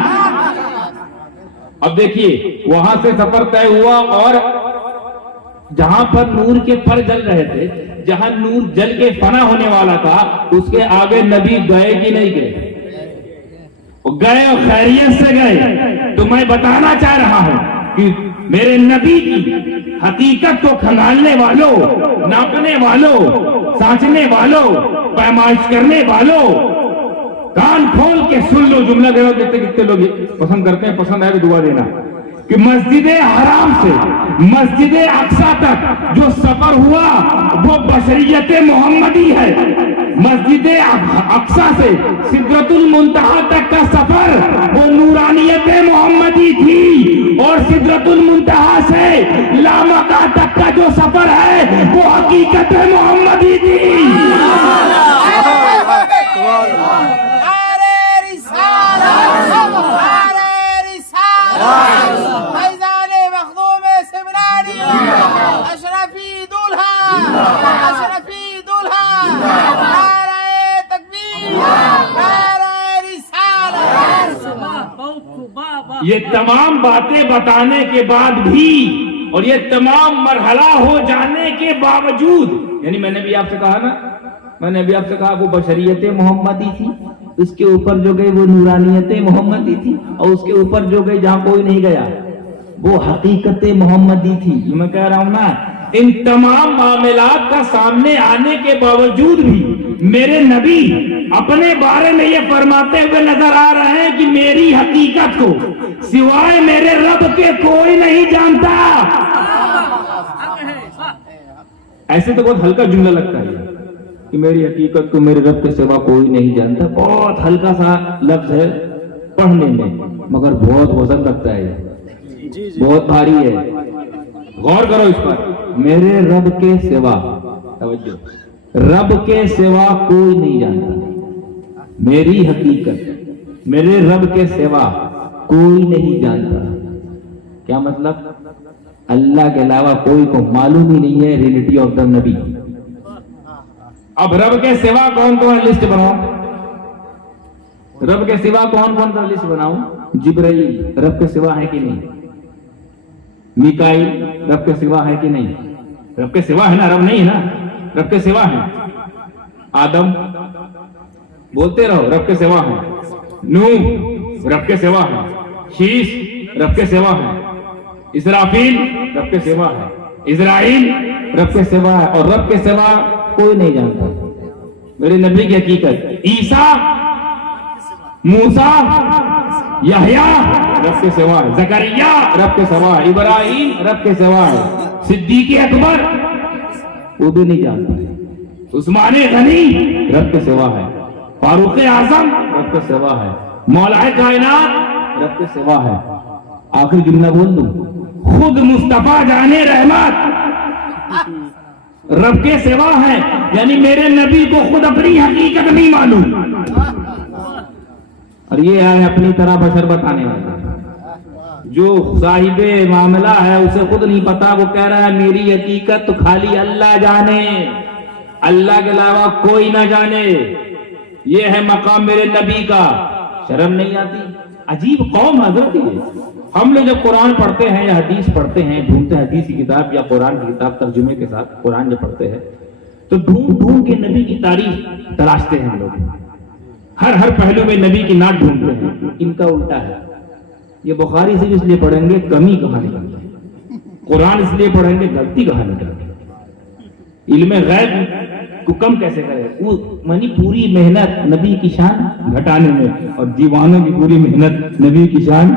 اب دیکھیے وہاں سے سفر طے ہوا اور جہاں پر نور کے پر جل رہے تھے, جہاں نور جل کے فنا ہونے والا تھا, اس کے آگے نبی گئے کہ نہیں گئے؟ گئے اور خیریت سے گئے. تو میں بتانا چاہ رہا ہوں کہ میرے نبی کی حقیقت کو کھنگالنے والوں, ناپنے والوں, سانچنے والوں, پیمائش کرنے والوں کان کھول کے سن لو جملہ دے رہا ہوں، کتنے لوگ پسند کرتے ہیں، پسند آئے تو دعا دینا کہ مسجد حرام سے مسجد اقصی تک جو سفر ہوا وہ بشریت محمدی ہے. مسجد اقصی سے سدرۃ المنتہا تک کا سفر وہ نورانیت محمدی تھی، اور سدرۃ المنتہا سے لامکہ تک کا جو سفر ہے وہ حقیقت محمدی تھی. یہ تمام باتیں بتانے کے بعد بھی اور یہ تمام مرحلہ ہو جانے کے باوجود، یعنی میں نے بھی آپ سے کہا نا، میں نے بھی آپ سے کہا وہ بشریت محمدی تھی، اس کے اوپر جو گئی وہ نورانیت محمدی تھی، اور اس کے اوپر جو گئی جہاں کوئی نہیں گیا وہ حقیقت محمدی تھی. یہ میں کہہ رہا ہوں نا، ان تمام معاملات کا سامنے آنے کے باوجود بھی میرے نبی اپنے بارے میں یہ فرماتے ہوئے نظر آ رہے ہیں کہ میری حقیقت کو سوائے میرے رب کے کوئی نہیں جانتا. ایسے تو بہت ہلکا جملہ لگتا ہے کہ میری حقیقت کو میرے رب کے سوا کوئی نہیں جانتا، بہت ہلکا سا لفظ ہے پڑھنے میں، مگر بہت وزن رکھتا ہے، بہت بھاری ہے. غور کرو اس پر. میرے رب کے سوا، توجہ، رب کے سوا کوئی نہیں جانتا میری حقیقت، میرے رب کے سوا کوئی نہیں جانتا. کیا مطلب؟ اللہ کے علاوہ کوئی کو معلوم ہی نہیں ہے ریئلٹی آف دا نبی. اب رب کے سوا کون کون لسٹ بناؤں؟ رب کے سوا کون کون سا لسٹ بناؤں؟ جبرائیل رب کے سوا ہے کہ نہیں؟ میکائیل رب کے سوا ہے کہ نہیں؟ رب کے سوا ہے نا، رب نہیں ہے نا، رب کے سوا ہے. آدم بولتے رہو رب کے سوا ہے. نوح رب کے سوا ہے. شیش رب کے سوا ہے. اسرافیل رب کے سوا ہے. اسرائیل رب کے سوا ہے، اور رب کے سوا کوئی نہیں جانتا میرے نبی کی حقیقت. عیسیٰ، موسیٰ، یحییٰ رب کے سوا ہے. زکریا رب کے سوا ہے. ابراہیم رب کے سوا ہے. صدیق اکبر وہ بھی نہیں جانتا. عثمان غنی رب کے سوا ہے. فاروق اعظم رب کے سوا ہے. مولا کائنات رب کے سوا ہے. آخری جملہ بول دوں، خود مصطفیٰ جانے رحمت رب کے سوا ہے. یعنی میرے نبی کو خود اپنی حقیقت نہیں معلوم، اور یہ ہے اپنی طرح بشر بتانے والا. جو صاحب معاملہ ہے اسے خود نہیں پتا، وہ کہہ رہا ہے میری حقیقت تو خالی اللہ جانے، اللہ کے علاوہ کوئی نہ جانے. یہ ہے مقام میرے نبی کا. شرم نہیں آتی؟ عجیب قوم حضرت ہے. ہم لوگ جب قرآن پڑھتے ہیں یا حدیث پڑھتے ہیں، ڈھونڈتے ہیں حدیث کی کتاب یا قرآن کی کتاب ترجمے کے ساتھ قرآن جب پڑھتے ہیں تو ڈھونڈ ڈھونڈ کے نبی کی تعریف تلاشتے ہیں. ہم لوگ ہر پہلو میں نبی کی نعت ڈھونڈتے ہیں. ان کا الٹا ہے. یہ بخاری سے اس لیے پڑھیں گے کمی کہاں نکلتی ہے، قرآن اس لیے پڑھیں گے غلطی کہاں نکلتی ہے. علم غیب کو کم کیسے کرے؟ وہ منی پوری محنت نبی کی شان گھٹانے میں، اور دیوانوں کی پوری محنت نبی کی شان.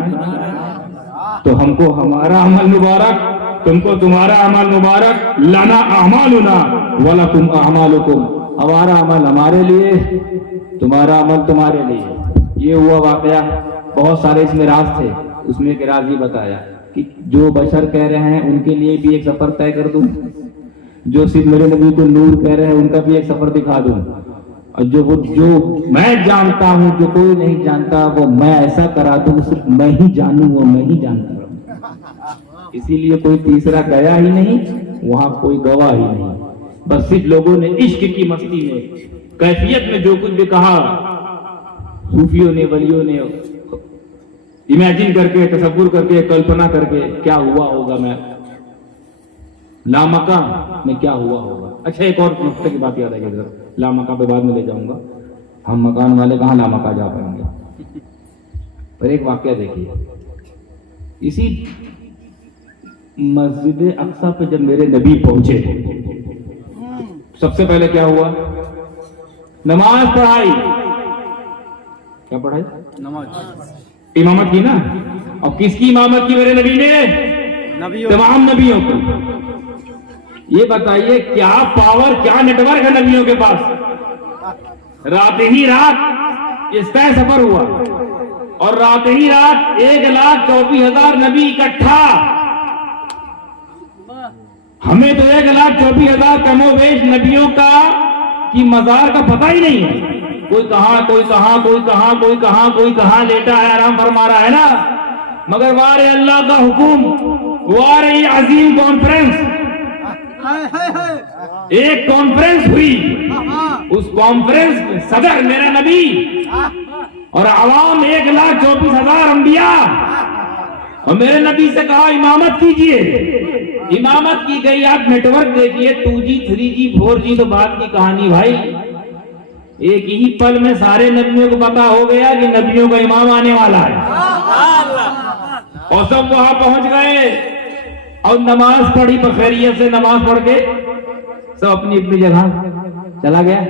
تو ہم کو ہمارا عمل مبارک، تم کو تمہارا عمل مبارک. لنا اعمالنا ولکم اعمالکم. ہمارا عمل ہمارے لیے، تمہارا عمل تمہارے لیے. یہ ہوا واقعہ. بہت سارے اس میں راز تھے. اس میں ایک راز یہ بتایا کہ جو بشر کہہ رہے ہیں ان کے لیے بھی ایک سفر طے کر دوں، جو صرف میرے نبی کو نور کہہ رہے ہیں ان کا بھی ایک سفر دکھا دوں، اور جو میں جانتا ہوں جو کوئی نہیں جانتا وہ میں ایسا کرا دوں صرف میں ہی جانوں اور میں ہی جانتا رہوں. اسی لیے کوئی تیسرا گیا ہی نہیں، وہاں کوئی گواہ ہی نہیں. بس صرف لوگوں نے عشق کی مستی میں، کیفیت میں جو کچھ بھی کہا، صوفیوں نے، ولیوں نے امیجن کر کے، تصور کر کے، کلپنا کر کے کیا ہوا ہوگا، میں لامکہ میں کیا ہوا ہوگا. اچھا ایک اور نقطے کی بات یاد ہے کہ لامکہ پہ بعد میں لے جاؤں گا. ہم مکان والے کہاں لامکہ جا پائیں گے. پر ایک واقعہ دیکھیے، اسی مسجد اقصی پہ جب میرے نبی پہنچے سب سے پہلے کیا ہوا؟ نماز پڑھائی. کیا پڑھائی؟ نماز امامت کی نا. اور کس کی امامت کی میرے نبی نے؟ نبیوں تمام نبیوں کی. یہ بتائیے کیا پاور کیا نیٹ ورک ہے نبیوں کے پاس. رات ہی رات اس کا سفر ہوا اور رات ہی رات 1,24,000 نبی اکٹھا. ہمیں تو 1,24,000 کم و بیش نبیوں کا کی مزار کا پتہ ہی نہیں ہے. کوئی کہاں کوئی کہاں کوئی کہاں کوئی کہاں کوئی کہاں لیٹا ہے آرام فرما رہا ہے نا. مگر وار اللہ کا حکم, وار یہ عظیم کانفرنس, ایک کانفرنس ہوئی. اس کانفرنس میں صدر میرا نبی اور عوام 1,24,000 انبیاء, اور میرے نبی سے کہا امامت کیجئے. امامت کی گئی. آپ نیٹ ورک دیکھیے 2G 3G 4G تو بات کی کہانی بھائی. ایک ہی پل میں سارے نبیوں کو پتا ہو گیا کہ نبیوں کا امام آنے والا ہے, اور سب وہاں پہنچ گئے اور نماز پڑھی بخیریت سے. نماز پڑھ کے سب اپنی اپنی جگہ چلا گیا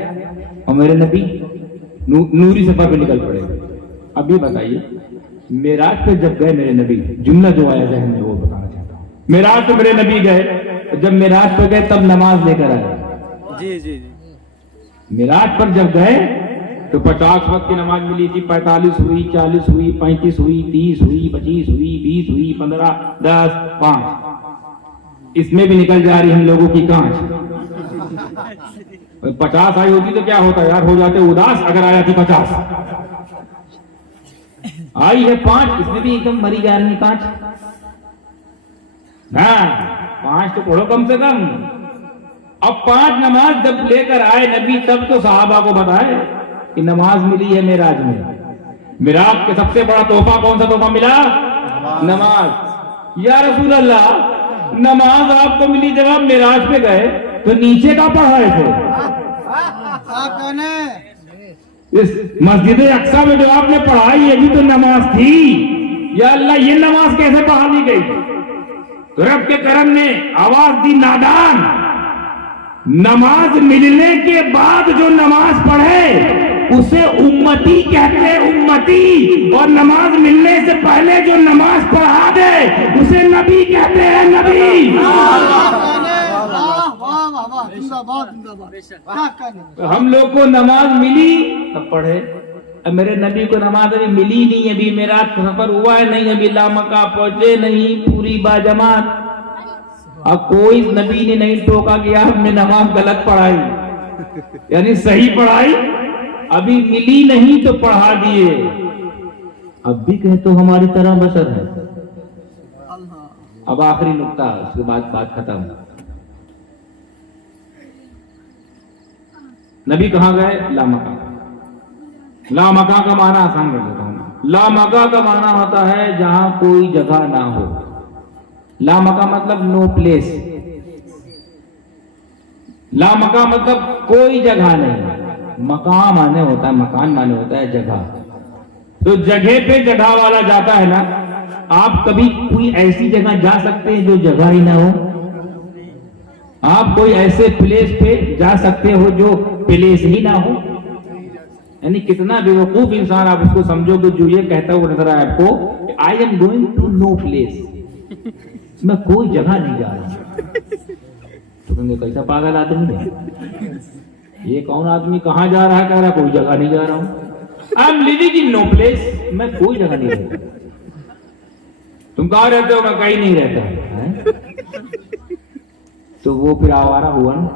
اور میرے نبی نوری سفر پہ نکل پڑے. اب یہ بتائیے معراج پہ جب گئے میرے نبی, جملہ جو آیا ذہن میں وہ بتانا چاہتا ہوں. معراج پہ میرے نبی گئے, جب معراج پہ گئے تب نماز لے کر آئے. جی جی جی معراج پر جب گئے تو 50 وقت کی نماز ملی تھی, 45 ہوئی, 40 ہوئی, 35 ہوئی, 30 ہوئی, 25 ہوئی, 20 ہوئی, 15, 10, 5. اس میں بھی نکل جا رہی ہم لوگوں کی کانچ. 50 آئی ہوتی تو کیا ہوتا یار, ہو جاتے اداس. اگر آیا تھی 50, آئی ہے 5, اس میں بھی ایک دم مری جا رہی کانچ. ہاں 5 تو پڑھو کم سے کم. اب 5 نماز جب لے کر آئے نبی تب تو صحابہ کو بتائے کہ نماز ملی ہے معراج میں. معراج کے سب سے بڑا تحفہ کون سا تحفہ ملا؟ نماز. یا رسول اللہ نماز آپ کو ملی, جب آپ معراج پہ گئے تو نیچے کا پڑھائے تھے. اس مسجد اقصی میں جو آپ نے پڑھائی یہ بھی تو نماز تھی. یا اللہ یہ نماز کیسے پڑھا دی گئی؟ تو رب کے کرم نے آواز دی نادان. نماز ملنے کے بعد جو نماز پڑھے اسے امتی کہتے ہیں, امتی. اور نماز ملنے سے پہلے جو نماز پڑھا دے اسے نبی کہتے ہیں, نبی. ہم لوگ کو نماز ملی تب پڑھے. اب میرے نبی کو نماز ابھی ملی نہیں, ابھی معراج کا سفر ہوا ہے نہیں, ابھی لامکہ پہنچے نہیں پوری باجماعت. اب کوئی نبی نے نہیں ٹوکا کہ ہم نے نماز غلط پڑھائی, یعنی صحیح پڑھائی. ابھی ملی نہیں تو پڑھا دیے. اب بھی کہے تو ہماری طرح بشر ہے. اب آخری نقطہ, اس کے بعد بات ختم. نبی کہاں گئے؟ لامکہ. لامکہ کا معنی آسان کر دیتا ہوں. لامکہ کا معنی ہوتا ہے جہاں کوئی جگہ نہ ہو. لامکہ مطلب نو پلیس. لامکہ مطلب کوئی جگہ نہیں. مقام مانے ہوتا ہے, مکان مانے ہوتا ہے جگہ. تو جگہ پہ جگہ والا جاتا ہے نا. آپ کبھی کوئی ایسی جگہ جا سکتے ہیں جو جگہ ہی نہ ہو؟ آپ کوئی ایسے پلیس پہ جا سکتے ہو جو پلیس ہی نہ ہو؟ یعنی کتنا بے وقوف انسان آپ اس کو سمجھو کہ جو یہ کہتا ہوا نظر آئے آپ کو I am going to no place, میں کوئی جگہ نہیں جا رہا. تو تم نے کیسا پاگل آدمی ہے یہ, کون آدمی کہاں جا رہا ہے؟ کہہ رہا کوئی جگہ نہیں جا رہا ہوں. I am living in no place, میں کوئی جگہ نہیں رہتا. تم کہاں رہتے ہو؟ میں کہیں نہیں رہتا. تو وہ پھر آوارہ ہوا نا.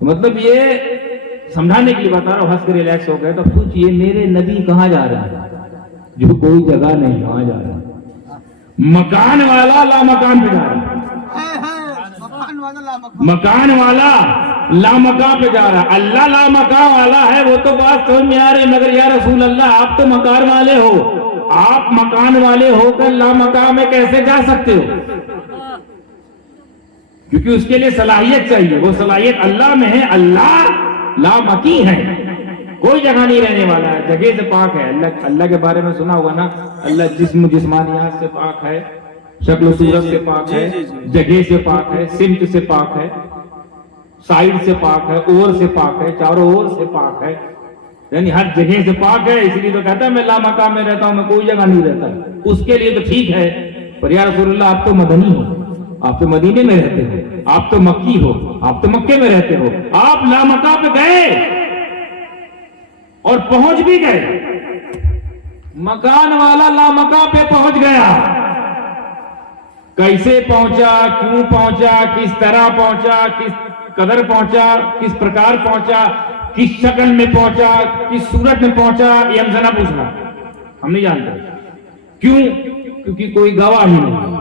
مطلب یہ سمجھانے کے لیے بتا رہا ہوں, ہنس کے ریلیکس ہو گئے. تو سوچئے میرے نبی کہاں جا رہا ہے جو کوئی جگہ نہیں, وہاں جا رہا ہے. مکان والا لا مکان پہ جا رہا ہے. مکان والا لا مکان پہ جا رہا ہے. اللہ لا مکان والا ہے وہ تو بات سمجھ میں آ رہی, مگر یا رسول اللہ آپ تو مکان والے ہو, آپ مکان والے ہو کر لا مکان میں کیسے جا سکتے ہو؟ کیونکہ اس کے لیے صلاحیت چاہیے. وہ صلاحیت اللہ میں ہے. اللہ لا مکی ہے, کوئی جگہ نہیں رہنے والا ہے, جگہ سے پاک ہے. اللہ کے بارے میں سنا ہوگا نا, اللہ جسم جسمانیات سے پاک ہے, شکل و صورت سے پاک ہے, جگہ سے پاک ہے, سمت سے پاک ہے, سائڈ سے پاک ہے, اور سے پاک ہے, چاروں اور سے پاک ہے. یعنی ہر جگہ سے پاک ہے، اس لیے تو کہتا ہے میں لامقام میں رہتا ہوں، میں کوئی جگہ نہیں رہتا. اس کے لیے تو ٹھیک ہے، پر یا رسول اللہ آپ تو مدنی ہو، آپ تو مدینے میں رہتے ہو، آپ تو مکی ہو، آپ تو مکے میں رہتے ہو، آپ لامقام پہ گئے اور پہنچ بھی گئے. مکان والا لامقام پہ پہنچ گیا، کیسے پہنچا، کیوں پہنچا، کس طرح پہنچا، کس قدر پہنچا، کس پرکار پہنچا، کس شکل میں پہنچا، کس صورت میں پہنچا، یہ ہم سے نہ پوچھنا، ہم نہیں جانتے. کیوں؟ کیونکہ کوئی گواہ ہی نہیں.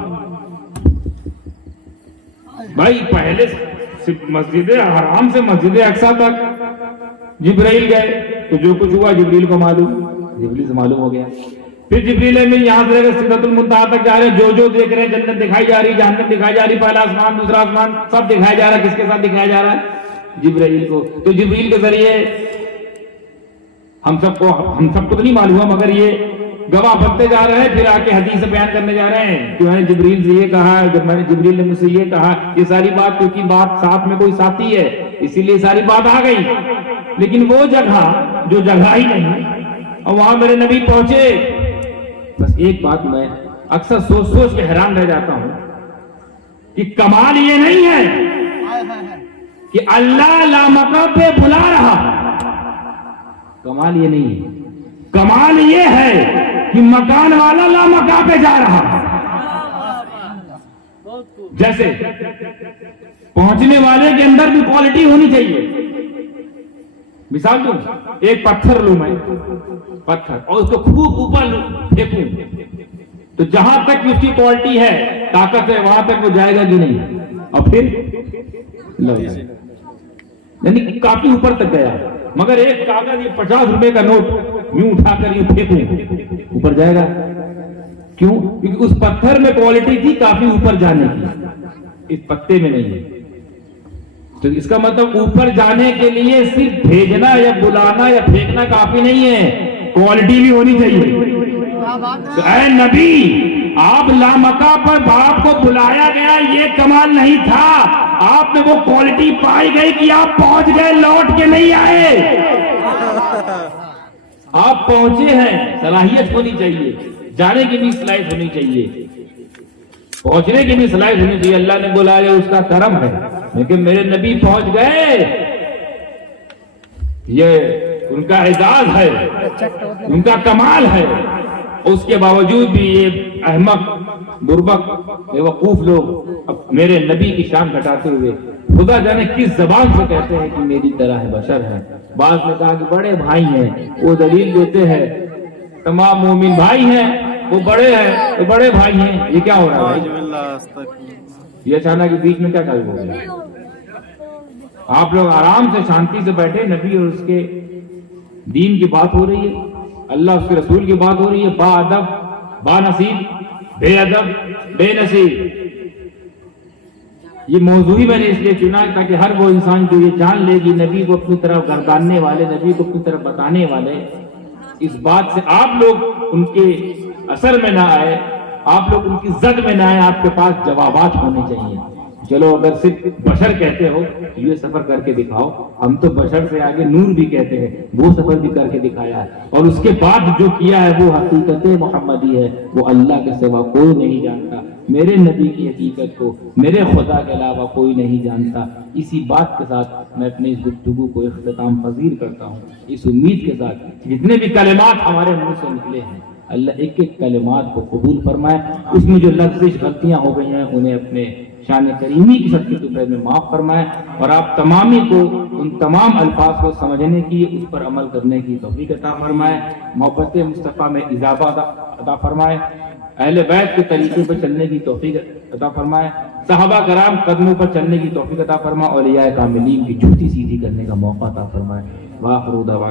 بھائی پہلے مسجد حرام سے مسجد اقصی تک جبرائیل گئے تو جو کچھ ہوا جبریل کو معلوم، جبریل سے معلوم ہو گیا. پھر جبریل امین یہاں سے لے کر سدرۃ المنتہا تک جا رہے ہیں، جو دیکھ رہے ہیں، جنت دکھائی جا رہی، جہنم دکھائی جا رہی، پہلا آسمان، دوسرا آسمان، سب دکھایا جا رہا ہے. کس کے ساتھ دکھایا جا رہا ہے؟ جبرائیل کو. تو جبریل کے ذریعے ہم سب کو تو نہیں معلوم ہے، مگر یہ گواہ بنتے جا رہے ہیں. پھر آ کے حدیث بیان کرنے جا رہے ہیں کہ میں نے جبریل سے یہ کہا، جب میں نے جبریل نے مجھ سے یہ کہا. یہ ساری بات کیونکہ بات ساتھ میں کوئی ساتھی ہے اسی لیے ساری بات آ گئی. لیکن وہ جگہ جو جگہ ہی نہیں، اور وہاں میرے نبی پہنچے. بس ایک بات میں اکثر سوچ کے حیران رہ جاتا ہوں کہ کمال یہ نہیں ہے کہ اللہ لامقام پہ بلا رہا، کمال یہ نہیں ہے. کمال یہ ہے کہ مکان والا لامقام پہ جا رہا. جیسے پہنچنے والے کے اندر بھی کوالٹی ہونی چاہیے. مثال دوں، ایک پتھر لوں میں، پتھر، اور اس کو خوب اوپر پھینکوں تو جہاں تک اس کی کوالٹی ہے، طاقت ہے، وہاں تک وہ جائے گا کہ نہیں؟ اور پھر یعنی کافی اوپر تک گیا. مگر ایک کاغذ، یہ 50 روپے کا نوٹ یوں اٹھا کر یوں پھینکوں، اوپر جائے گا؟ کیوں؟ کیونکہ اس پتھر میں کوالٹی تھی کافی اوپر جانے کی، اس پتے میں نہیں ہے. تو اس کا مطلب اوپر جانے کے لیے صرف بھیجنا یا بلانا یا پھینکنا کافی نہیں ہے، کوالٹی بھی ہونی چاہیے. تو اے نبی، آپ لامقام پر باپ کو بلایا گیا، یہ کمال نہیں تھا. آپ میں وہ کوالٹی پائی گئی کہ آپ پہنچ گئے، لوٹ کے نہیں آئے. آپ پہنچے ہیں، صلاحیت ہونی چاہیے، جانے کی بھی صلاحیت ہونی چاہیے، پہنچنے کی بھی صلاحیت ہونی چاہیے. اللہ نے بلایا، اس کا کرم ہے. لیکن میرے نبی پہنچ گئے، یہ ان کا اعزاز ہے، ان کا کمال ہے. اس کے باوجود بھی یہ احمق، بربک، بیوقوف لوگ میرے نبی کی شان گھٹاتے ہوئے خدا جانے کس زبان سے کہتے ہیں کہ میری طرح ہے، بشر ہے. بعض نے کہا کہ بڑے بھائی ہیں، وہ دلیل دیتے ہیں تمام مومن بھائی ہیں، وہ بڑے ہیں، وہ بڑے بھائی ہیں. یہ کیا ہو رہا ہے؟ یہ اچانک بیچ میں کیا چل رہا ہے؟ آپ لوگ آرام سے شانتی سے بیٹھے، نبی اور اس کے دین کی بات ہو رہی ہے، اللہ اس کے رسول کی بات ہو رہی ہے. با ادب، با نصیب، بے ادب، بے نصیب. یہ موضوع ہی میں نے اس لیے چنا تاکہ ہر وہ انسان جو یہ جان لے گی نبی کو اپنی طرف گرداننے والے، نبی کو اپنی طرف بتانے والے، اس بات سے آپ لوگ ان کے اثر میں نہ آئے، آپ لوگ ان کی زد میں نہ آئے. آپ کے پاس جوابات ہونے چاہیے. چلو اگر صرف بشر کہتے ہو تو یہ سفر کر کے دکھاؤ. ہم تو بشر سے آگے نور بھی کہتے ہیں، وہ سفر بھی کر کے دکھایا ہے. اور اس کے بعد جو کیا ہے وہ حقیقت محمدی ہے، وہ اللہ کے سوا کوئی نہیں جانتا. میرے نبی کی حقیقت کو میرے خدا کے علاوہ کوئی نہیں جانتا. اسی بات کے ساتھ میں اپنی اس گفتگو کو اختتام پذیر کرتا ہوں، اس امید کے ساتھ جتنے بھی کلمات ہمارے منہ سے نکلے ہیں اللہ ایک ایک کلمات کو قبول فرمائے. اس میں جو لفظ غلطیاں ہو گئی ہیں انہیں اپنے شان کریمی کی صدقے کے فیض میں معاف فرمائے، اور آپ تمامی کو ان تمام الفاظ کو سمجھنے کی، اس پر عمل کرنے کی توفیق عطا فرمائے. محبت مصطفیٰ میں اضافہ عطا فرمائے. اہل بیت کے طریقے پر چلنے کی توفیق عطا فرمائے. صحابہ کرام قدموں پر چلنے کی توفیق عطا فرمائے. اولیاء کاملین کی جھوٹی سیدھی کرنے کا موقع عطا فرمائے. وآخر دعوانا